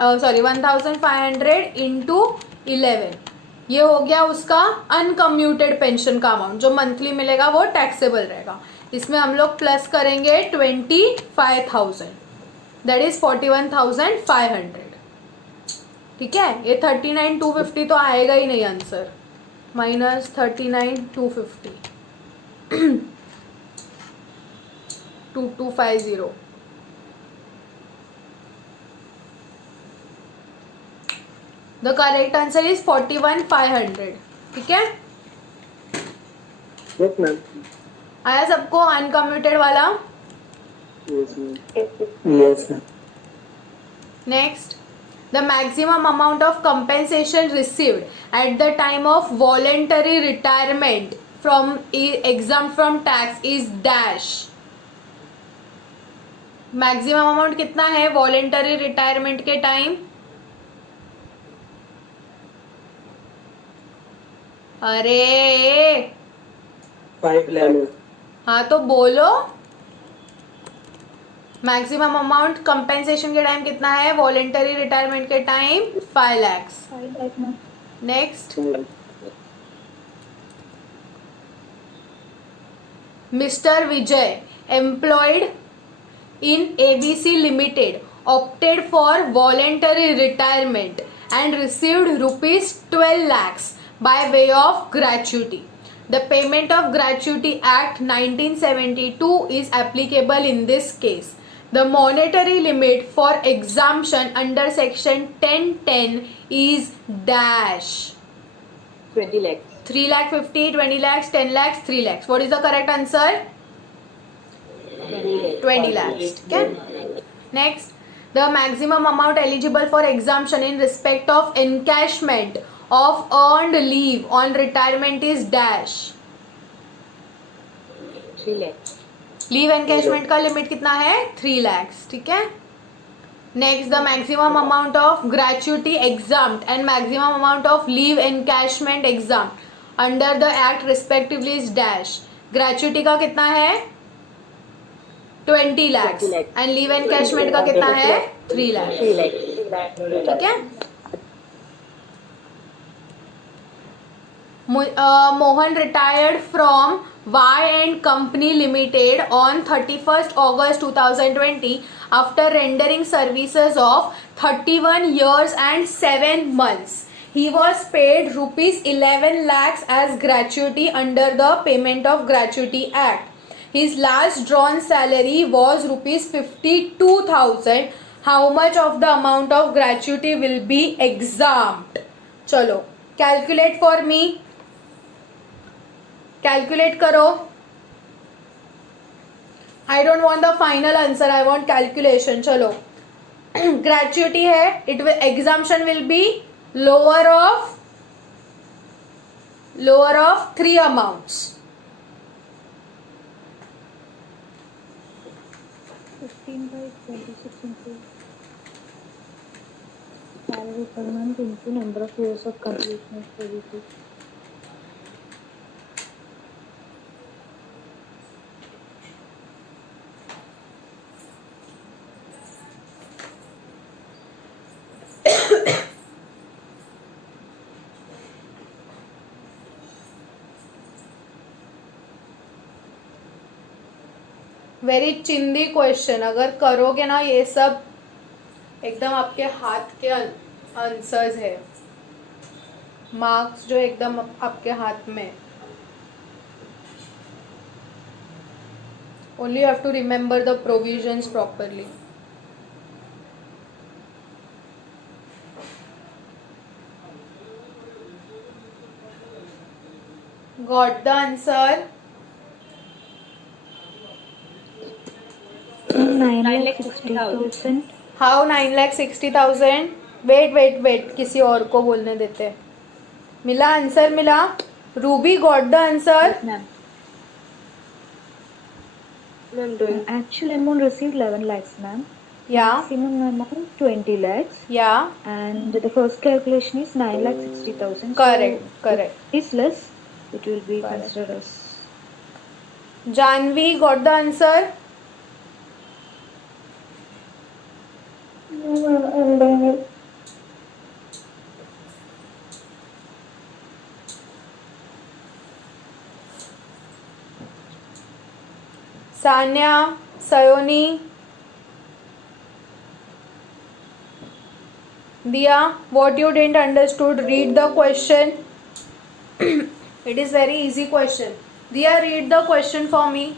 1500 इंटू 11, ये हो गया उसका अनकम्यूटेड पेंशन का अमाउंट, जो मंथली मिलेगा वो टैक्सेबल रहेगा. इसमें हम लोग प्लस करेंगे 25,000, दैट इज 41,500. ठीक है, ये 39,250 तो आएगा ही नहीं answer, minus 39,250 2250. The correct answer is 41,500. ठीक है, यस मैम. आया सबको अनकम्यूटेड वाला. Yes ma'am. Yes, ma'am. Next, the maximum amount of compensation received at the time of voluntary retirement from exempt from tax is dash. Maximum amount कितना है वॉलेंटरी रिटायरमेंट के टाइम, अरे 5 lakh. हाँ तो बोलो, मैक्सिमम अमाउंट कंपेंसेशन के टाइम कितना है, वॉलेंटरी रिटायरमेंट के time 5 lakhs. 5 lakh, ma'am. Next, mister Vijay employed in ABC Limited opted for voluntary retirement and received rupees 12 lakhs by way of gratuity. The Payment of Gratuity Act 1972 is applicable in this case. The monetary limit for exemption under section 1010 is dash. 20 lakhs. 3 lakh 50, 20 lakhs, 10 lakhs, 3 lakhs. What is the correct answer? 20 lakhs. Okay. Next, the maximum amount eligible for exemption in respect of encashment of earned leave on retirement is dash. 3 lakhs. Leave encashment का लिमिट कितना है, 3 lakhs. ठीक है. Next, the maximum amount of gratuity examined and maximum amount of leave encashment examined under the act respectively is dash. Gratuity का कितना है, 20 lakhs एंड लीव एनकैशमेंट का कितना है, 3 lakhs. 3 lakhs. ठीक है. Mohan retired from Y& Company Limited on 31st August 2020 after rendering services of 31 years and 7 months. He was paid rupees 11 lakhs as gratuity under the Payment of Gratuity Act. His last drawn salary was rupees 52,000. How much of the amount of gratuity will be exempt? चलो calculate for me. Calculate करो. I don't want the final answer. I want calculation. चलो gratuity है. It will exemption will be lower of 3 amounts. 15 by 26 into salary per month into number of years of completion of services. Very चिंदी क्वेश्चन. अगर करोगे ना ये सब, एकदम आपके हाथ के आंसर्स है, मार्क्स जो एकदम आपके हाथ में. Only you have to remember the provisions properly. Got the answer. 9,60,000. How 9,60,000? Wait. किसी और को बोलने देते. मिला आंसर मिला. Ruby got the answer. Yes, ma'am. Actual amount received 11 lakhs, ma'am. Yeah. Maximum amount 20 lakhs. Yeah. And the first calculation is 9,60,000. Correct. So Correct. if it's less, it will be Correct. considered as. Janvi got the answer. Sanya, Sayoni, Diya, what you didn't understood, read the question. It is very easy question. Diya, read the question for me.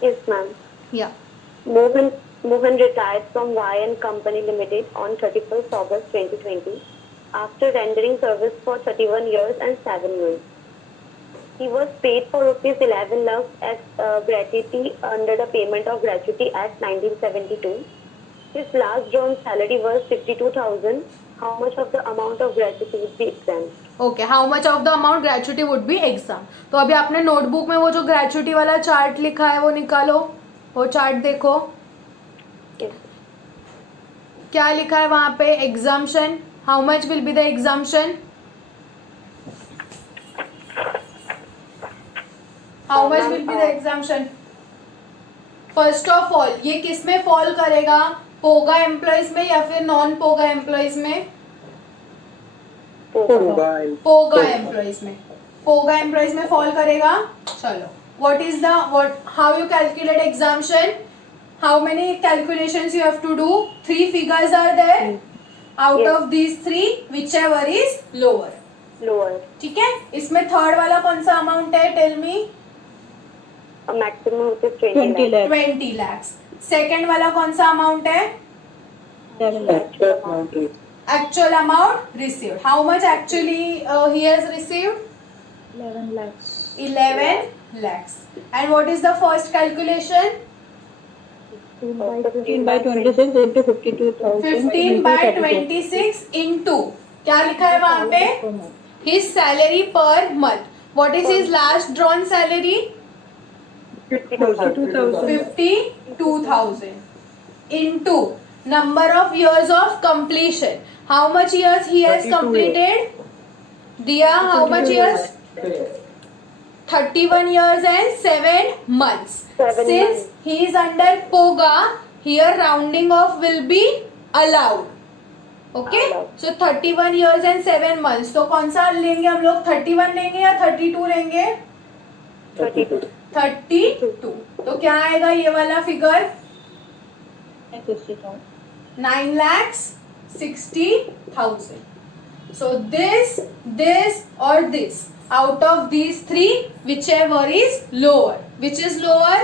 Yes, ma'am. Yeah. Mohan retired from Y& Company Limited on 31st August 2020 after rendering service for 31 years and 7 months. He was paid for rupees 11 lakhs as gratuity under the Payment of Gratuity Act 1972. His last drawn salary was 52,000. How much of the amount of gratuity would be exempt? Okay, how much of the amount gratuity would be exam. तो अभी आपने नोटबुक में वो जो ग्रेचुटी वाला चार्ट लिखा है वो निकालो. वो चार्ट देखो Yes. क्या लिखा है वहां पे. Exemption. How much will be the exemption. How much will be the exemption. First of all ये किस में फॉल करेगा. पोगा एम्प्लॉयज में या फिर नॉन पोगा एम्प्लॉयज में. पोगा एम्प्लॉयज में. पोगा एम्प्लॉयज में फॉल करेगा. चलो, what is the how you calculate exemption. How many calculations you have to do. 3 figures are there. Out Yes. of these 3 whichever is lower. Lower. ठीक है. इसमें थर्ड वाला कौन सा अमाउंट है. Tell me. A maximum is 20 20 lakhs. lakhs. 20 lakhs. Second वाला कौन सा अमाउंट है. 7 lakhs. Actual amount received. How much actually he has received. 11 lakhs. 11 lakhs. And what is the first calculation. 15 by 26 into 52,000. 15 by 26 into क्या लिखा है वहां पे. His salary per month. What is his last drawn salary. 52,000 into number of years of completion. How much years he has completed. Diya, how much years. 31 years and 7 months. 7 Since months. he is under POGA, here rounding off will be allowed. Okay? Allowed. So 31 years and 7 months. तो कौन सा लेंगे हम लोग. 31 लेंगे या 32 लेंगे. 32. 32. तो क्या आएगा ये वाला figure. 60,000. 9,60,000. So this or this. Out of these 3, whichever is lower. Which is lower.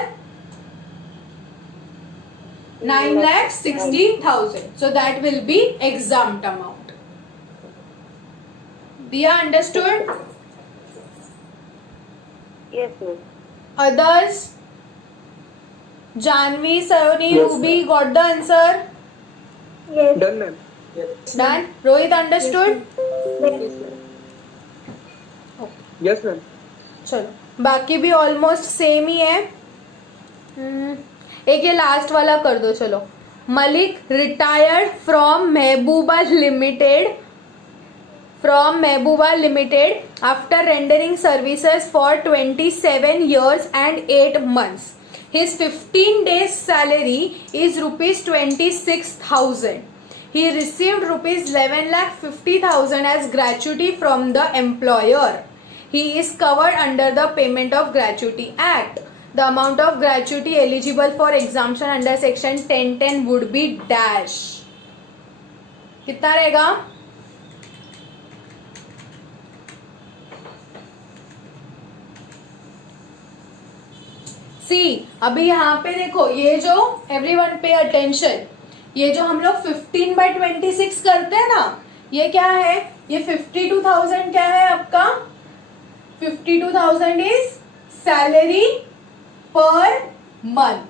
9,60,000. So that will be exempt amount. Diya, understood. Yes, ma'am. Others. Janvi, Sayoni, Yes, Ruby got the answer. Done, ma'am. Done. Rohit understood. Yes, ma'am. चलो, बाकी भी ऑलमोस्ट सेम ही है. एक ये लास्ट वाला कर दो. चलो. Malik retired from Mehbooba limited after rendering services for 27 years and 8 months. His 15 days salary is rupees 26,000. He received rupees 11,50,000 as gratuity from the employer. He is covered under the Payment of Gratuity Act. The amount of gratuity eligible for exemption under section 1010 would be dash. कितना रहेगा. सी अभी यहाँ पे देखो, ये जो एवरीवन पे अटेंशन, ये जो हम लोग 15/26 करते हैं ना, ये क्या है. ये 52,000 क्या है आपका. 52,000 इज सैलरी पर मंथ।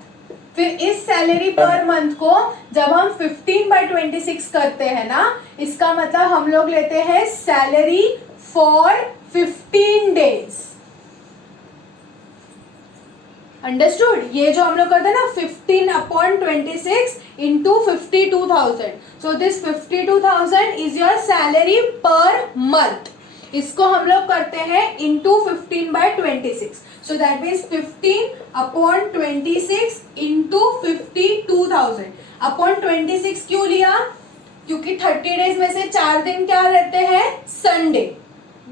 फिर इस सैलरी पर मंथ को जब हम 15/26 करते हैं ना, इसका मतलब हम लोग लेते हैं सैलरी फॉर 15 डेज। अंडरस्टूड? ये जो हम लोग करते हैं ना 15/26 into 52,000, so this 52,000 is your salary per month. इसको हम लोग करते हैं into 15/26, so that means 15/26 into 52,000 upon 26 क्यों लिया? क्योंकि 30 डेज में से 4 दिन क्या रहते हैं? Sunday.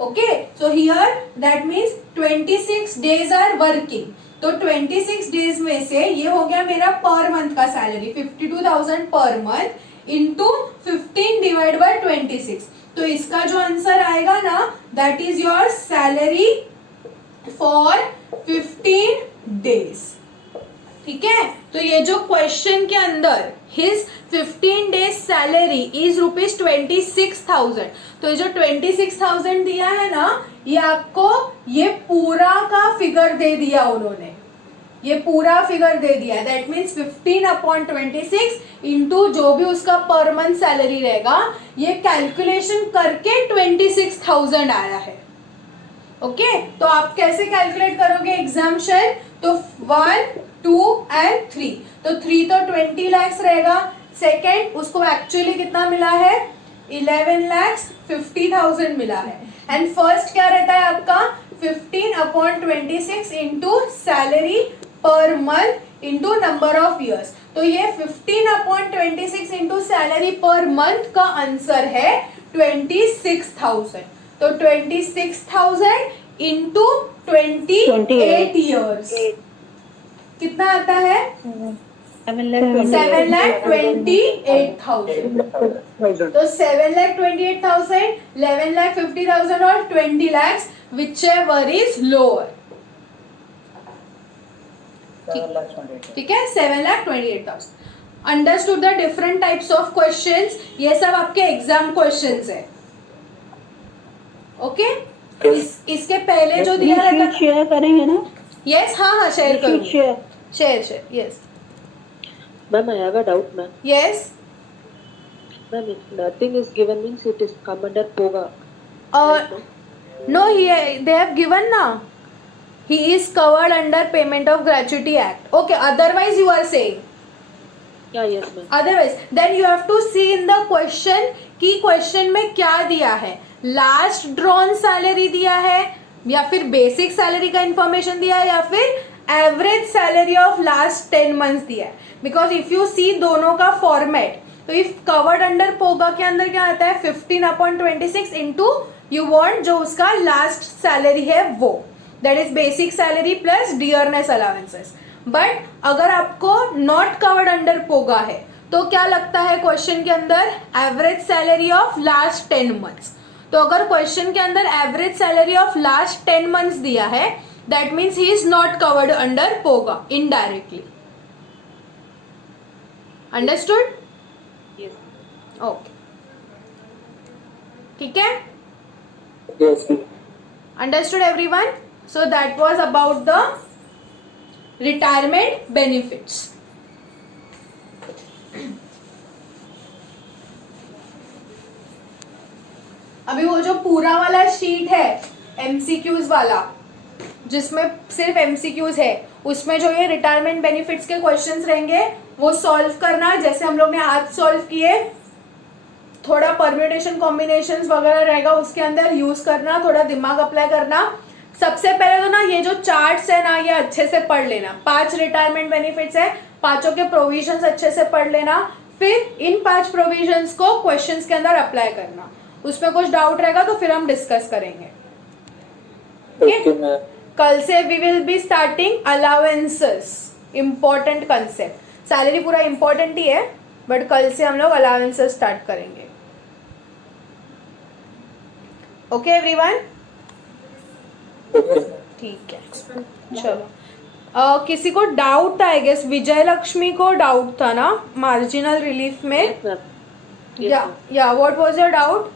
Okay, so here that means 26 days are working. तो 26 डेज में से ये हो गया मेरा पर मंथ का सैलरी 52,000 पर मंथ इंटू 15 डिवाइड बाय 26। तो इसका जो आंसर आएगा ना, that is your salary for 15 days. ठीक है, तो ये जो क्वेश्चन के अंदर हिज 15 डेज सैलरी इज ₹26,000, तो ये जो 26,000 दिया है ना, ये आपको ये पूरा का फिगर दे दिया उन्होंने, ये पूरा फिगर दे दिया। दैट मीन्स 15/26 इंटू जो भी उसका पर मंथ सैलरी रहेगा, ये कैलकुलेशन करके 26,000 आया है। ओके, तो आप कैसे कैलकुलेट करोगे एग्जाम्पशन? तो 1, 2 एंड 3, तो 3 तो 20 lakhs रहेगा। सेकेंड, उसको एक्चुअली कितना मिला है? 11,50,000 मिला है। एंड फर्स्ट क्या रहता है आपका? 15/26 into salary per month into number of years. तो ये 15/26 इंटू सैलरी पर मंथ का आंसर है 26,000। तो 26,000 इंटू 28 ईयर्स कितना आता है? 7,28,000। तो 7,28,000, 11,50,000 और 20 lakhs, whichever is lower। ठीक है, 7,28,000। Understood the different types of questions? ये सब आपके एग्जाम क्वेश्चंस है। ओके, इसके पहले जो दिया रहता, शेयर करेंगे ना? यस, हाँ, शेयर करूंगी। Share, yes Ma'am, I have a doubt, ma'am. Yes. Ma'am, if nothing is given means it is come under POGA. No, they have given na. He is covered under Payment of Gratuity Act. Okay, otherwise you are saying. Yeah, yes, ma'am. Otherwise, then you have to see in the question कि क्वेश्चन में क्या दिया है। लास्ट ड्रॉन सैलरी दिया है, या फिर बेसिक सैलरी का इंफॉर्मेशन दिया है, या फिर average salary of last 10 months दिया है। बिकॉज इफ यू सी दोनों का फॉर्मेट, तो इफ कवर्ड अंडर पोगा के अंदर क्या आता है? 15/26 इंटू यू वॉन्ट जो उसका लास्ट सैलरी है वो, that is basic salary plus dearness allowances. But अगर आपको नॉट कवर्ड अंडर पोगा है तो क्या लगता है क्वेश्चन के अंदर? Average salary of last 10 months. तो अगर क्वेश्चन के अंदर average salary of last 10 months दिया है, that means he is not covered under POGA indirectly. Understood? Yes. Okay, ठीक है, Yes. understood everyone? So that was about the retirement benefits. अभी वो जो पूरा वाला शीट है MCQs वाला, जिसमें सिर्फ MCQs है, उसमें जो ये रिटायरमेंट बेनिफिट्स के क्वेश्चंस रहेंगे वो सॉल्व करना, जैसे हम लोग ने आज सॉल्व किए। थोड़ा परम्यूटेशन कॉम्बिनेशंस वगैरह रहेगा उसके अंदर, यूज करना, थोड़ा दिमाग अप्लाई करना। सबसे पहले तो ना ये जो चार्ट्स है ना, ये अच्छे से पढ़ लेना। 5 रिटायरमेंट बेनिफिट्स है, 5 के प्रोविजंस अच्छे से पढ़ लेना। फिर इन 5 प्रोविजंस को क्वेश्चंस के अंदर अप्लाई करना। उसमें कुछ डाउट रहेगा तो फिर हम डिस्कस करेंगे। Okay, ma'am. कल से we will be starting allowances, important concept. Salary पूरा इंपॉर्टेंट ही है, बट कल से हम लोग अलाउंसेस स्टार्ट करेंगे। Okay everyone? ठीक है, चलो। किसी को डाउट था? आई गेस विजय लक्ष्मी को डाउट था ना मार्जिनल रिलीफ में। Yes, ma'am. Yes, या ma'am. What was your doubt?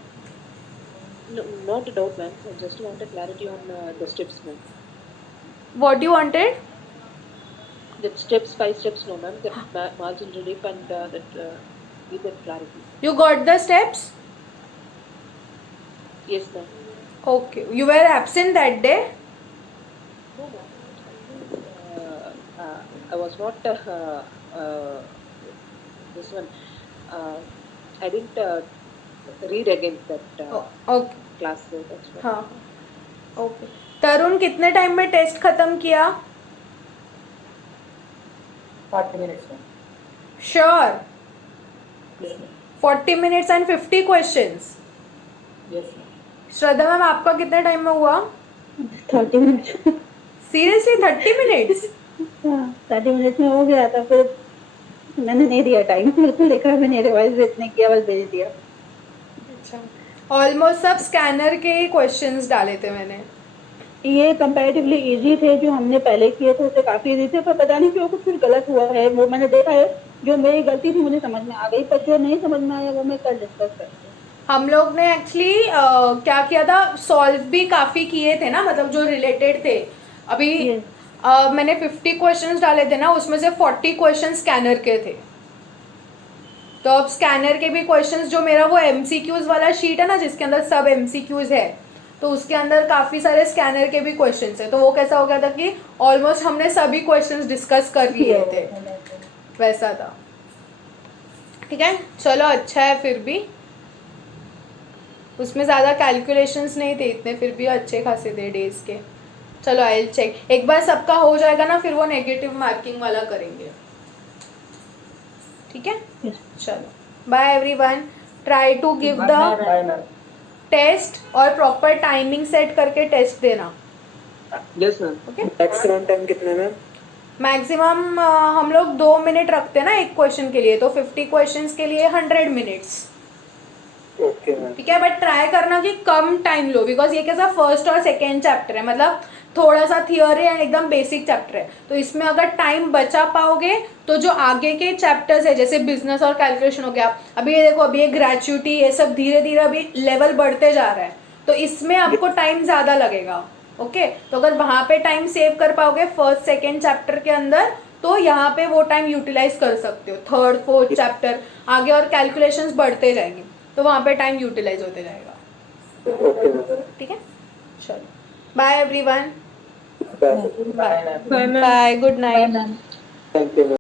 No, not a doubt, ma'am. I just want a clarity on the steps, ma'am. What you wanted? That steps, 5 steps, no, ma'am. That margin relief and give that clarity. You got the steps? Yes, ma'am. Okay. You were absent that day? No, ma'am. I was not this one. I didn't read again that okay class. So that's why. हाँ ओके. तरुण कितने टाइम में टेस्ट खत्म किया? 40 minutes में. Sure. Yes, ma'am. 40 minutes and 50 questions. Yes, ma'am. Shraddha ma'am आपका कितने टाइम में हुआ? 30 मिनट. Seriously 30 minutes? 30 मिनट में हो गया था. फिर मैंने नहीं दिया टाइम, बिल्कुल देखा मैंने, रिवाइज भी इतने किया, बस भेज दिया. अच्छा. ऑलमोस्ट सब स्कैनर के ही क्वेश्चंस डाले थे मैंने. ये कंपैरेटिवली इजी थे, जो हमने पहले किए थे उससे काफी इजी थे, पर पता नहीं क्यों कुछ फिर गलत हुआ है. वो मैंने देखा है, जो मेरी गलती थी मुझे समझ में आ गई, पर जो नहीं समझ में आया वो मैं कल डिस्कस करती हूँ. हम लोग ने एक्चुअली क्या किया था, सॉल्व भी काफ़ी किए थे ना, मतलब जो रिलेटेड थे. अभी Yes. मैंने 50 क्वेश्चंस डाले थे ना, उसमें से 40 क्वेश्चन स्कैनर के थे. तो अब स्कैनर के भी क्वेश्चंस, जो मेरा वो MCQs वाला शीट है ना जिसके अंदर सब MCQs है, तो उसके अंदर काफ़ी सारे स्कैनर के भी क्वेश्चंस है. तो वो कैसा हो गया था कि ऑलमोस्ट हमने सभी क्वेश्चंस डिस्कस कर लिए थे, वैसा था. ठीक है, चलो अच्छा है. फिर भी उसमें ज़्यादा कैलकुलेशंस नहीं थे इतने, फिर भी अच्छे खासे थे डेज के. चलो आई विल चेक. एक बार सबका हो जाएगा ना, फिर वो नेगेटिव मार्किंग वाला करेंगे. ठीक है, Yes. चलो bye everyone. Try to give the Bye, ma'am. Test और प्रॉपर टाइमिंग सेट करके टेस्ट देना. Yes, ma'am. Okay. Maximum time कितना मैम? मैक्सिमम हम लोग 2 मिनट रखते हैं ना एक क्वेश्चन के लिए, तो 50 क्वेश्चंस के लिए 100 मिनट्स. Okay, ma'am. ठीक है, बट ट्राई करना कि कम टाइम लो, बिकॉज ये कैसा फर्स्ट और सेकेंड चैप्टर है, मतलब थोड़ा सा थियोरी एंड एकदम बेसिक चैप्टर है. तो इसमें अगर टाइम बचा पाओगे तो जो आगे के चैप्टर्स है जैसे बिजनेस और कैलकुलेशन हो गया, अभी ये देखो, अभी ये ग्रेच्युटी, ये सब धीरे धीरे अभी लेवल बढ़ते जा रहा है, तो इसमें आपको टाइम ज़्यादा लगेगा. ओके, तो अगर वहाँ पे टाइम सेव कर पाओगे फर्स्ट सेकेंड चैप्टर के अंदर, तो यहाँ पे वो टाइम यूटिलाइज कर सकते हो. थर्ड फोर्थ चैप्टर आगे और कैलकुलेशंस बढ़ते जाएंगे, तो वहाँ पे टाइम यूटिलाइज होते जाएगा. Okay, ma'am. ठीक है, चलो bye everyone. Bye. Bye, good night. Thank you, ma'am.